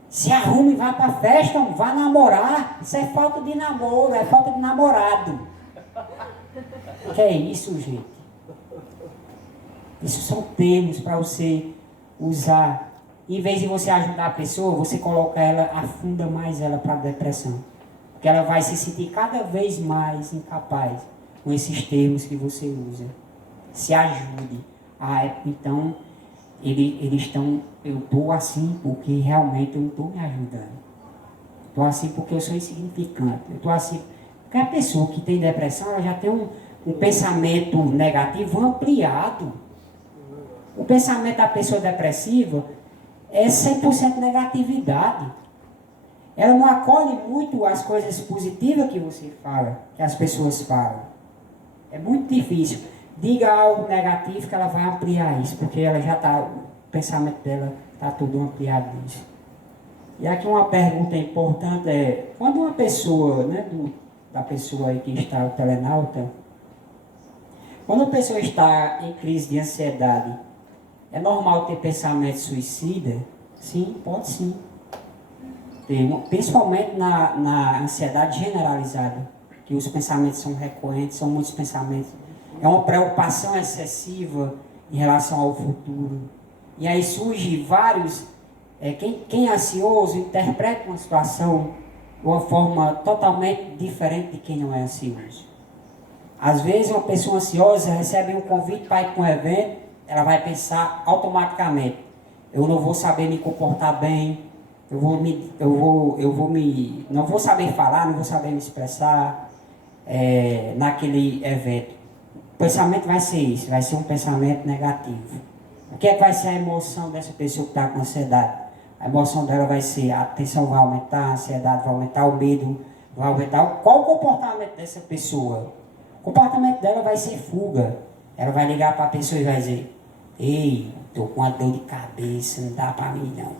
Se arruma e vai para a festa, vá namorar. Isso é falta de namoro, é falta de namorado. O que é isso, gente? Isso são termos para você usar em vez de você ajudar a pessoa, você coloca ela, afunda mais ela para a depressão. Porque ela vai se sentir cada vez mais incapaz com esses termos que você usa. Se ajude. Então, eles estão, eu estou assim porque realmente eu não estou me ajudando. Estou assim porque eu sou insignificante. Eu estou assim porque a pessoa que tem depressão, ela já tem um pensamento negativo ampliado. O pensamento da pessoa depressiva é 100% negatividade. Ela não acolhe muito as coisas positivas que você fala, que as pessoas falam. É muito difícil. Diga algo negativo que ela vai ampliar isso, porque ela já está, o pensamento dela está tudo ampliado nisso. E aqui uma pergunta importante é, quando uma pessoa, né, da pessoa aí que está, o telenauta, quando a pessoa está em crise de ansiedade, é normal ter pensamento suicida? Sim, pode sim. Principalmente na ansiedade generalizada, que os pensamentos são recorrentes, são muitos pensamentos. É uma preocupação excessiva em relação ao futuro. E aí surge vários... quem é ansioso interpreta uma situação de uma forma totalmente diferente de quem não é ansioso. Às vezes uma pessoa ansiosa recebe um convite para ir para um evento, ela vai pensar automaticamente, eu não vou saber me comportar bem, não vou saber falar, não vou saber me expressar naquele evento. O pensamento vai ser isso, vai ser um pensamento negativo. O que é que vai ser a emoção dessa pessoa que está com ansiedade? A emoção dela vai ser, a tensão vai aumentar, a ansiedade vai aumentar, o medo vai aumentar. Qual o comportamento dessa pessoa? O comportamento dela vai ser fuga. Ela vai ligar para a pessoa e vai dizer, ei, estou com uma dor de cabeça, não dá para mim não.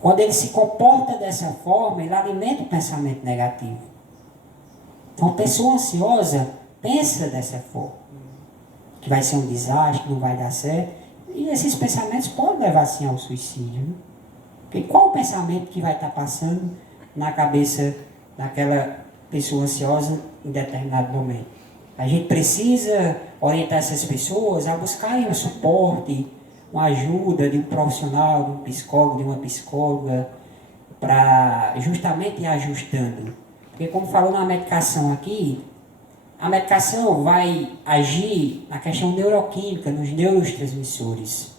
Quando ele se comporta dessa forma, ele alimenta o pensamento negativo. Então, a pessoa ansiosa pensa dessa forma, que vai ser um desastre, que não vai dar certo. E esses pensamentos podem levar, sim, ao suicídio. Né? Porque qual o pensamento que vai estar passando na cabeça daquela pessoa ansiosa em determinado momento? A gente precisa orientar essas pessoas a buscarem um suporte, uma ajuda de um profissional, de um psicólogo, de uma psicóloga, para justamente ir ajustando. Porque como falou na medicação aqui, a medicação vai agir na questão neuroquímica, nos neurotransmissores.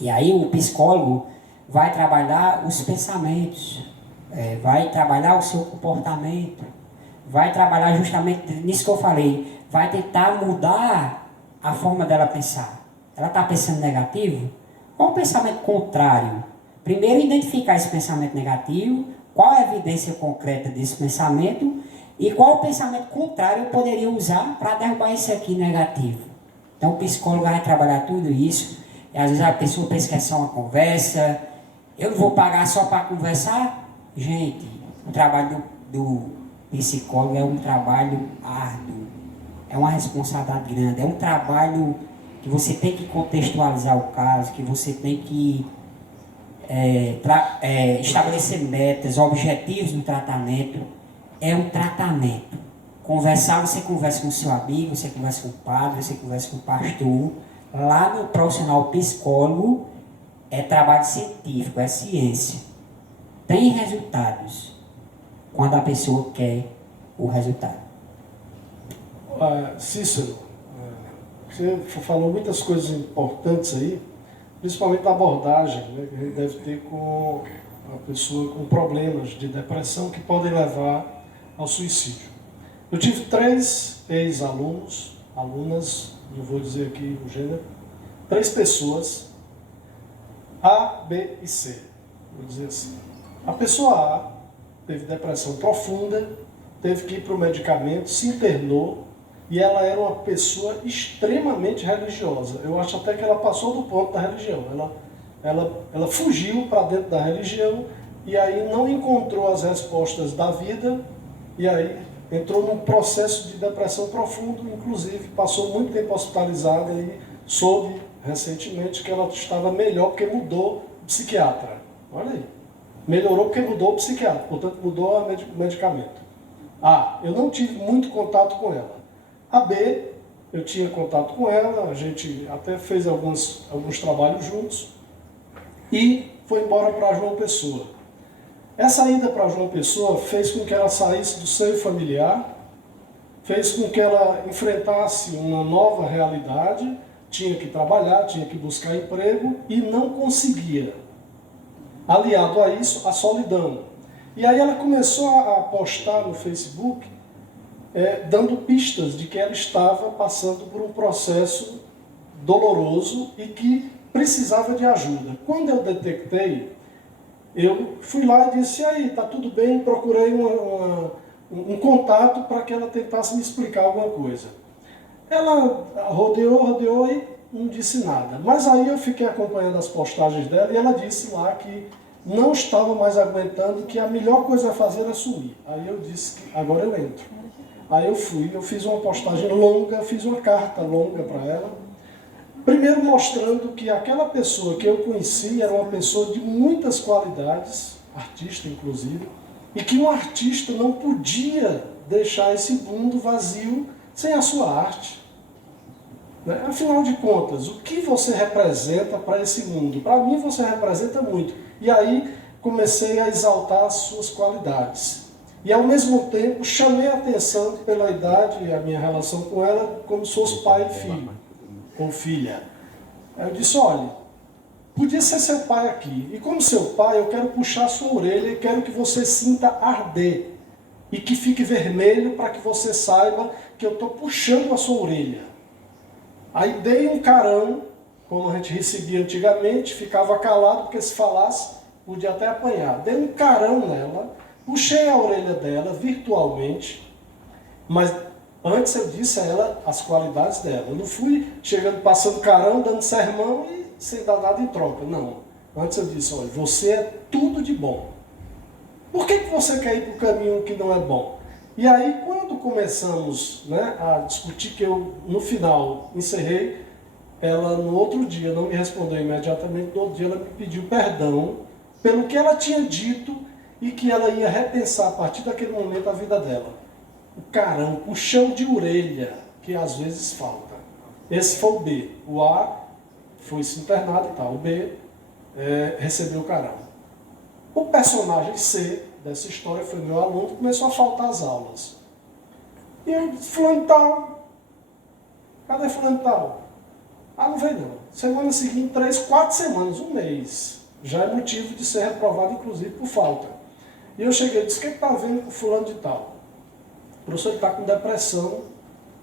E aí o psicólogo vai trabalhar os pensamentos, vai trabalhar o seu comportamento, vai trabalhar justamente nisso que eu falei, vai tentar mudar a forma dela pensar. Ela está pensando negativo? Qual o pensamento contrário? Primeiro, identificar esse pensamento negativo, qual a evidência concreta desse pensamento e qual o pensamento contrário eu poderia usar para derrubar isso aqui negativo. Então, o psicólogo vai trabalhar tudo isso. E às vezes a pessoa pensa que é só uma conversa. Eu não vou pagar só para conversar? Gente, o trabalho do psicólogo é um trabalho árduo. É uma responsabilidade grande. É um trabalho que você tem que contextualizar o caso, que você tem que estabelecer metas, objetivos no tratamento. É um tratamento. Conversar, você conversa com o seu amigo, você conversa com o padre, você conversa com o pastor. Lá no profissional psicólogo é trabalho científico, é ciência. Tem resultados quando a pessoa quer o resultado. Cícero, você falou muitas coisas importantes aí, principalmente a abordagem, né, que a gente deve ter com a pessoa com problemas de depressão que podem levar ao suicídio. Eu tive 3 ex-alunos, alunas, não vou dizer aqui o gênero, 3 pessoas, A, B e C, vou dizer assim. A pessoa A teve depressão profunda, teve que ir para o medicamento, se internou, e ela era uma pessoa extremamente religiosa. Eu acho até que ela passou do ponto da religião. Ela fugiu para dentro da religião e aí não encontrou as respostas da vida e aí entrou num processo de depressão profundo, inclusive passou muito tempo hospitalizada e soube recentemente que ela estava melhor porque mudou o psiquiatra. Olha aí. Melhorou porque mudou o psiquiatra, portanto mudou o medicamento. A, eu não tive muito contato com ela. A B, eu tinha contato com ela, a gente até fez alguns trabalhos juntos. e foi embora para João Pessoa. Essa ida para João Pessoa fez com que ela saísse do seio familiar, fez com que ela enfrentasse uma nova realidade, tinha que trabalhar, tinha que buscar emprego e não conseguia. Aliado a isso, a solidão. E aí ela começou a postar no Facebook, dando pistas de que ela estava passando por um processo doloroso e que precisava de ajuda. Quando eu detectei, eu fui lá e disse, aí, tá tudo bem? Procurei um contato para que ela tentasse me explicar alguma coisa. Ela rodeou e não disse nada. Mas aí eu fiquei acompanhando as postagens dela e ela disse lá que não estava mais aguentando, que a melhor coisa a fazer era sumir. Aí eu disse que agora eu entro. Aí eu fiz uma postagem longa, fiz uma carta longa para ela. Primeiro mostrando que aquela pessoa que eu conheci era uma pessoa de muitas qualidades, artista inclusive, e que um artista não podia deixar esse mundo vazio sem a sua arte. Afinal de contas, o que você representa para esse mundo? Para mim você representa muito. E aí comecei a exaltar as suas qualidades. E ao mesmo tempo chamei a atenção pela idade e a minha relação com ela como se fosse pai e filho, ou filha. Aí eu disse, olha, podia ser seu pai aqui. E como seu pai, eu quero puxar a sua orelha e quero que você sinta arder. E que fique vermelho para que você saiba que eu estou puxando a sua orelha. Aí dei um carão, como a gente recebia antigamente, ficava calado, porque se falasse, podia até apanhar. Dei um carão nela, puxei a orelha dela virtualmente, mas antes eu disse a ela as qualidades dela. Eu não fui chegando, passando carão, dando sermão e sem dar nada em troca. Não. Antes eu disse, olha, você é tudo de bom. Por que você quer ir para o caminho que não é bom? E aí, quando começamos a discutir, que eu, no final, encerrei, ela, no outro dia, não me respondeu imediatamente, no outro dia ela me pediu perdão pelo que ela tinha dito e que ela ia repensar, a partir daquele momento, a vida dela. O carão, o chão de orelha, que às vezes falta. Esse foi o B. O A foi-se internado e tal. O B recebeu o carão. O personagem C dessa história foi meu aluno, começou a faltar as aulas. E eu disse, fulano tal, cadê fulano tal? Ah, não veio não. Semana seguinte, 3, 4 semanas, um mês. Já é motivo de ser reprovado, inclusive, por falta. E eu cheguei e disse, o que está havendo com fulano de tal? O professor está com depressão,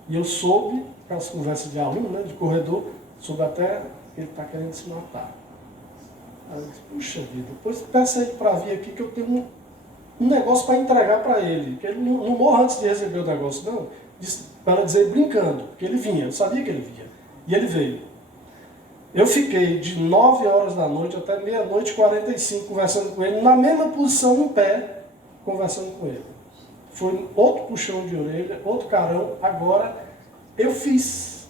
e eu soube, aquelas conversas de aluno, de corredor, soube até que ele está querendo se matar. Aí eu disse, puxa vida, depois peça ele para vir aqui que eu tenho um negócio para entregar para ele. Que ele não morra antes de receber o negócio, não. Para dizer brincando, porque ele vinha, eu sabia que ele vinha. E ele veio. Eu fiquei de 9 horas da noite até meia-noite e 45 conversando com ele, na mesma posição, no pé, conversando com ele. Foi outro puxão de orelha, outro carão. Agora, eu fiz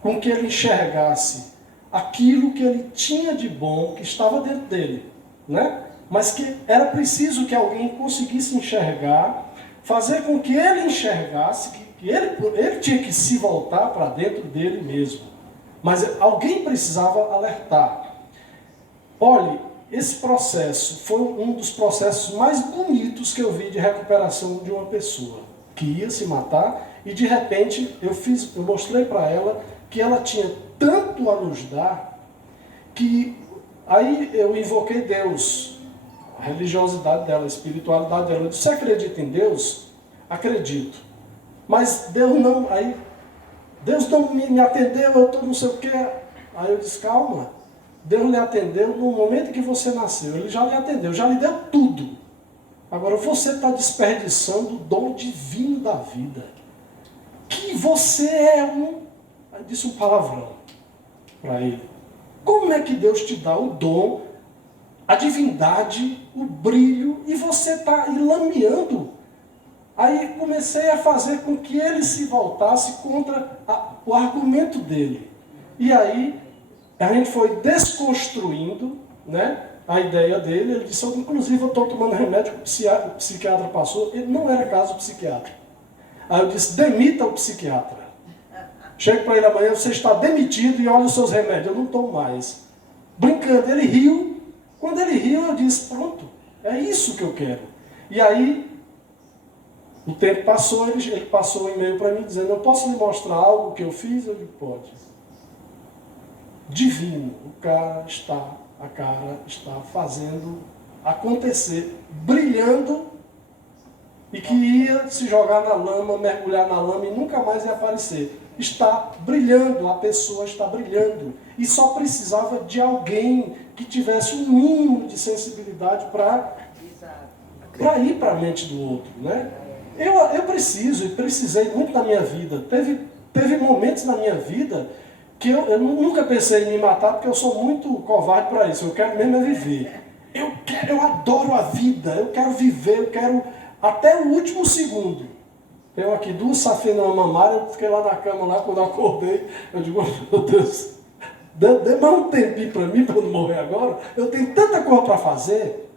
com que ele enxergasse aquilo que ele tinha de bom, que estava dentro dele, mas que era preciso que alguém conseguisse enxergar, fazer com que ele enxergasse, que ele tinha que se voltar para dentro dele mesmo. Mas alguém precisava alertar. Olhe, esse processo foi um dos processos mais bonitos que eu vi de recuperação de uma pessoa que ia se matar e de repente eu mostrei para ela que ela tinha tanto a nos dar que aí eu invoquei Deus, a religiosidade dela, a espiritualidade dela. Eu disse, você acredita em Deus? Acredito. Mas Deus não me atendeu, eu estou não sei o quê. Aí eu disse, calma, Deus lhe atendeu no momento que você nasceu, Ele já lhe atendeu, já lhe deu tudo. Agora você está desperdiçando o dom divino da vida. Que você é Aí disse um palavrão para ele. Como é que Deus te dá o dom, a divindade, o brilho, e você está lameando? Aí comecei a fazer com que ele se voltasse contra o argumento dele. E aí a gente foi desconstruindo a ideia dele. Ele disse, inclusive eu estou tomando remédio que o psiquiatra passou. Ele não era caso psiquiatra. Aí eu disse, demita o psiquiatra. Chego para ele amanhã, você está demitido e olha os seus remédios. Eu não tomo mais. brincando. Ele riu. Quando ele riu, eu disse, pronto, é isso que eu quero. E aí, o tempo passou, ele passou um e-mail para mim dizendo, eu posso lhe mostrar algo que eu fiz? Eu digo, pode. Divino, a cara está fazendo acontecer, brilhando, e que ia se jogar na lama, mergulhar na lama e nunca mais ia aparecer. Está brilhando, a pessoa está brilhando. E só precisava de alguém que tivesse um mínimo de sensibilidade para ir para a mente do outro. Né? Eu preciso e precisei muito na minha vida. Teve momentos na minha vida que eu nunca pensei em me matar, porque eu sou muito covarde para isso. Eu quero mesmo é viver. Eu adoro a vida, eu quero viver, eu quero até o último segundo. Eu aqui, 2 safenas uma mamária, eu fiquei lá na cama, lá, quando eu acordei, eu digo, meu Deus, dê mais um tempinho para mim, para eu não morrer agora. Eu tenho tanta coisa para fazer,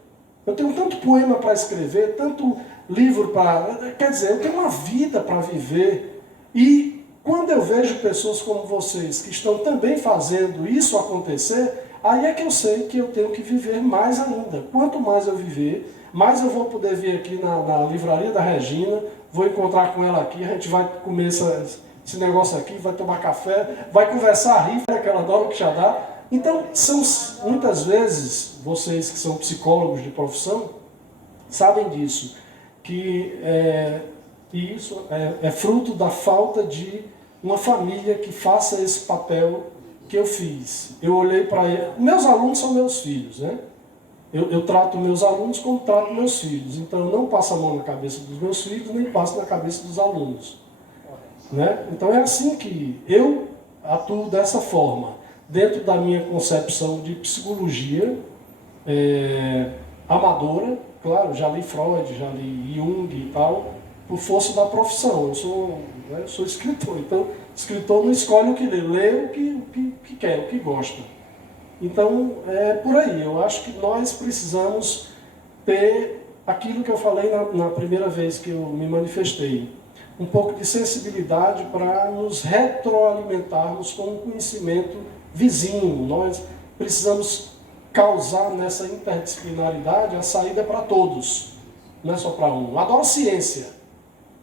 eu tenho tanto poema para escrever, tanto livro para... Quer dizer, eu tenho uma vida para viver. E quando eu vejo pessoas como vocês, que estão também fazendo isso acontecer, aí é que eu sei que eu tenho que viver mais ainda. Quanto mais eu viver, mais eu vou poder vir aqui na livraria da Regina, vou encontrar com ela aqui, a gente vai comer esse negócio aqui, vai tomar café, vai conversar, rir, que ela adora o que já dá. Então, são muitas vezes, vocês que são psicólogos de profissão, sabem disso, que isso é fruto da falta de uma família que faça esse papel que eu fiz. Eu olhei para ele. Meus alunos são meus filhos, né? Eu trato meus alunos como trato meus filhos. Então eu não passo a mão na cabeça dos meus filhos, nem passo na cabeça dos alunos. Né? Então é assim que eu atuo dessa forma. Dentro da minha concepção de psicologia amadora, claro, já li Freud, já li Jung e tal, por força da profissão. Eu sou escritor, então escritor não escolhe o que lê o que quer, o que gosta. Então, é por aí. Eu acho que nós precisamos ter aquilo que eu falei na primeira vez que eu me manifestei. Um pouco de sensibilidade para nos retroalimentarmos com um conhecimento vizinho. Nós precisamos causar nessa interdisciplinaridade a saída para todos, não é só para um. Adoro ciência.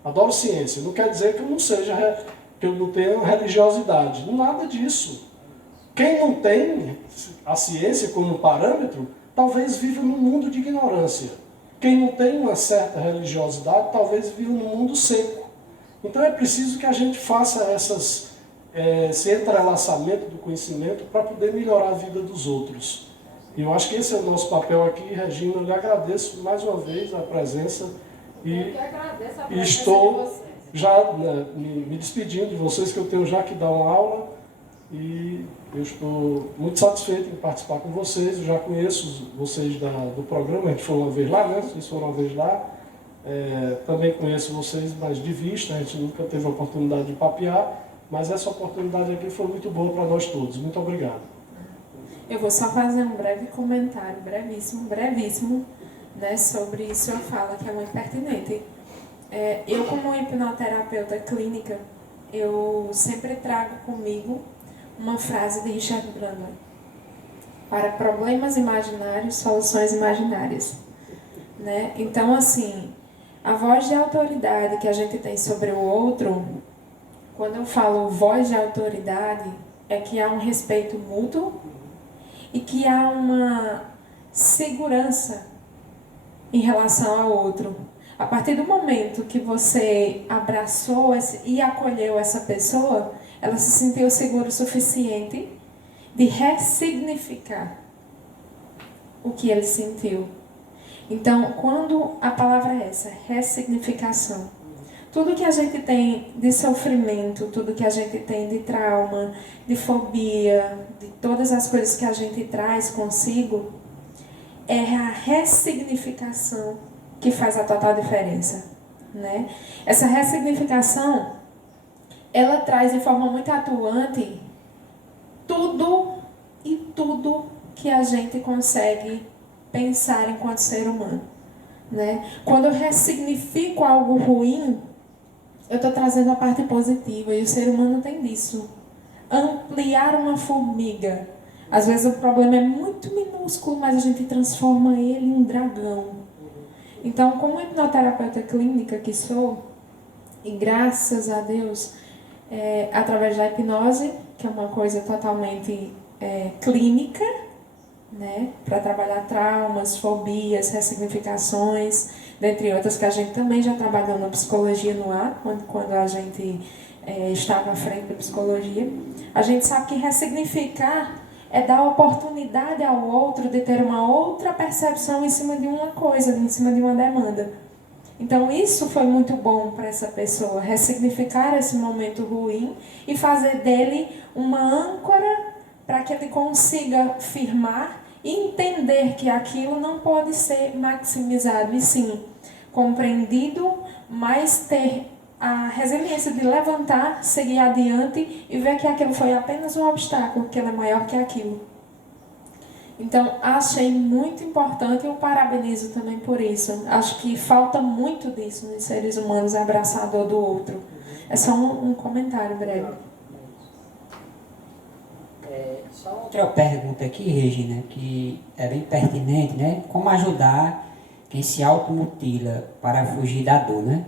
Adoro ciência. Não quer dizer que eu não tenha religiosidade. Nada disso. Quem não tem a ciência como parâmetro, talvez viva num mundo de ignorância. Quem não tem uma certa religiosidade, talvez viva num mundo seco. Então é preciso que a gente faça esse entrelaçamento do conhecimento para poder melhorar a vida dos outros. E eu acho que esse é o nosso papel aqui. Regina, eu lhe agradeço mais uma vez a presença e estou já me despedindo de vocês, que eu tenho já que dar uma aula. E eu estou muito satisfeito em participar com vocês. Eu já conheço vocês do programa, a gente foi uma vez lá, né? Vocês foram uma vez lá. Também conheço vocês, mas de vista, a gente nunca teve a oportunidade de papear, mas essa oportunidade aqui foi muito boa para nós todos. Muito obrigado. Eu vou só fazer um breve comentário, brevíssimo, né, sobre sua fala, que é muito pertinente. Eu, como hipnoterapeuta clínica, eu sempre trago comigo uma frase de Richard Bandler: para problemas imaginários, soluções imaginárias. Né? Então, assim, a voz de autoridade que a gente tem sobre o outro, quando eu falo voz de autoridade, é que há um respeito mútuo e que há uma segurança em relação ao outro. A partir do momento que você abraçou e acolheu essa pessoa, ela se sentiu segura o suficiente de ressignificar o que ele sentiu. Então, quando a palavra é essa, ressignificação, tudo que a gente tem de sofrimento, tudo que a gente tem de trauma, de fobia, de todas as coisas que a gente traz consigo, é a ressignificação que faz a total diferença. Né? Essa ressignificação, ela traz de forma muito atuante tudo que a gente consegue pensar enquanto ser humano. Né? Quando eu ressignifico algo ruim, eu estou trazendo a parte positiva, e o ser humano tem disso. Ampliar uma formiga, Às vezes o problema é muito minúsculo, mas a gente transforma ele em um dragão. Então, como hipnoterapeuta clínica que sou, e graças a Deus, através da hipnose, que é uma coisa totalmente clínica, né, para trabalhar traumas, fobias, ressignificações, dentre outras que a gente também já trabalhou na psicologia no ar, quando a gente estava à frente da psicologia. A gente sabe que ressignificar é dar oportunidade ao outro de ter uma outra percepção em cima de uma coisa, em cima de uma demanda. Então isso foi muito bom para essa pessoa, ressignificar esse momento ruim e fazer dele uma âncora para que ele consiga firmar e entender que aquilo não pode ser maximizado, e sim compreendido, mas ter a resiliência de levantar, seguir adiante e ver que aquilo foi apenas um obstáculo, que ele é maior que aquilo. Então, achei muito importante e eu parabenizo também por isso. Acho que falta muito disso nos seres humanos, abraçador do outro. É só um comentário breve. Só outra pergunta aqui, Regina, que é bem pertinente, né? Como ajudar quem se automutila para fugir da dor, né?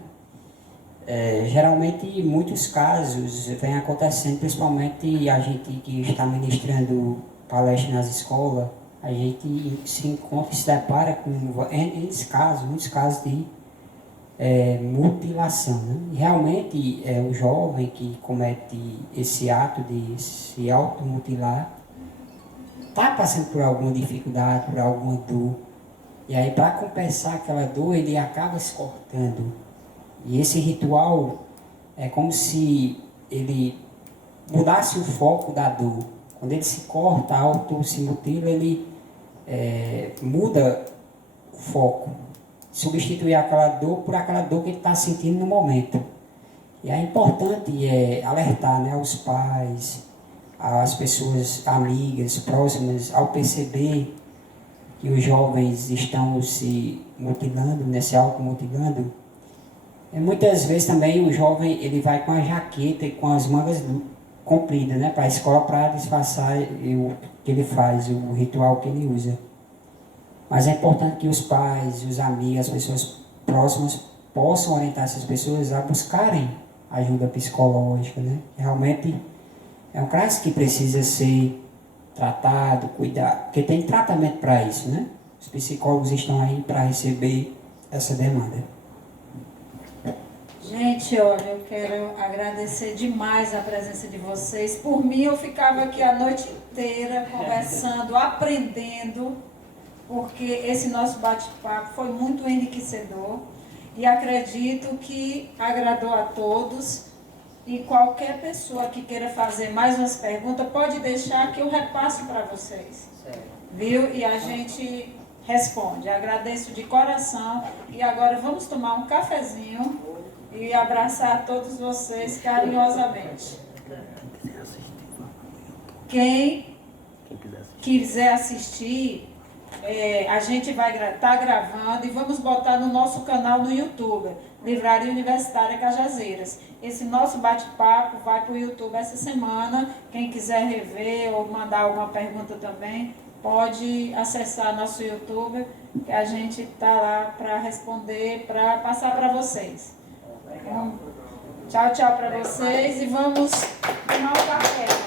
Geralmente, em muitos casos, vem acontecendo, principalmente a gente que está ministrando palestras nas escolas, a gente se encontra e se depara com muitos casos de mutilação, né? E realmente, o jovem que comete esse ato de se automutilar está passando por alguma dificuldade, por alguma dor. E aí, para compensar aquela dor, ele acaba se cortando. E esse ritual é como se ele mudasse o foco da dor. Quando ele se corta, se mutila, ele muda o foco. Substituir aquela dor por aquela dor que ele está sentindo no momento. E é importante alertar, né, aos pais, às pessoas amigas, próximas, ao perceber que os jovens estão se mutilando, né, se automutilando. Muitas vezes também o jovem ele vai com a jaqueta e com as mangas compridas, né, para a escola para disfarçar o que ele faz, o ritual que ele usa. Mas é importante que os pais, os amigos, as pessoas próximas possam orientar essas pessoas a buscarem ajuda psicológica, né? Realmente é um caso que precisa ser tratado, cuidado, porque tem tratamento para isso, né? Os psicólogos estão aí para receber essa demanda. Gente, olha, eu quero agradecer demais a presença de vocês. Por mim, eu ficava aqui a noite inteira conversando, aprendendo, porque esse nosso bate-papo foi muito enriquecedor e acredito que agradou a todos. E qualquer pessoa que queira fazer mais umas perguntas, pode deixar que eu repasso para vocês. Viu? E a gente responde. Agradeço de coração. E agora vamos tomar um cafezinho e abraçar todos vocês carinhosamente. Quem quiser assistir, a gente vai estar gravando e vamos botar no nosso canal no YouTube, Livraria Universitária Cajazeiras. Esse nosso bate-papo vai para o YouTube essa semana. Quem quiser rever ou mandar alguma pergunta também, pode acessar nosso YouTube, que a gente está lá para responder, para passar para vocês. Tchau, tchau para vocês e vamos tomar um café.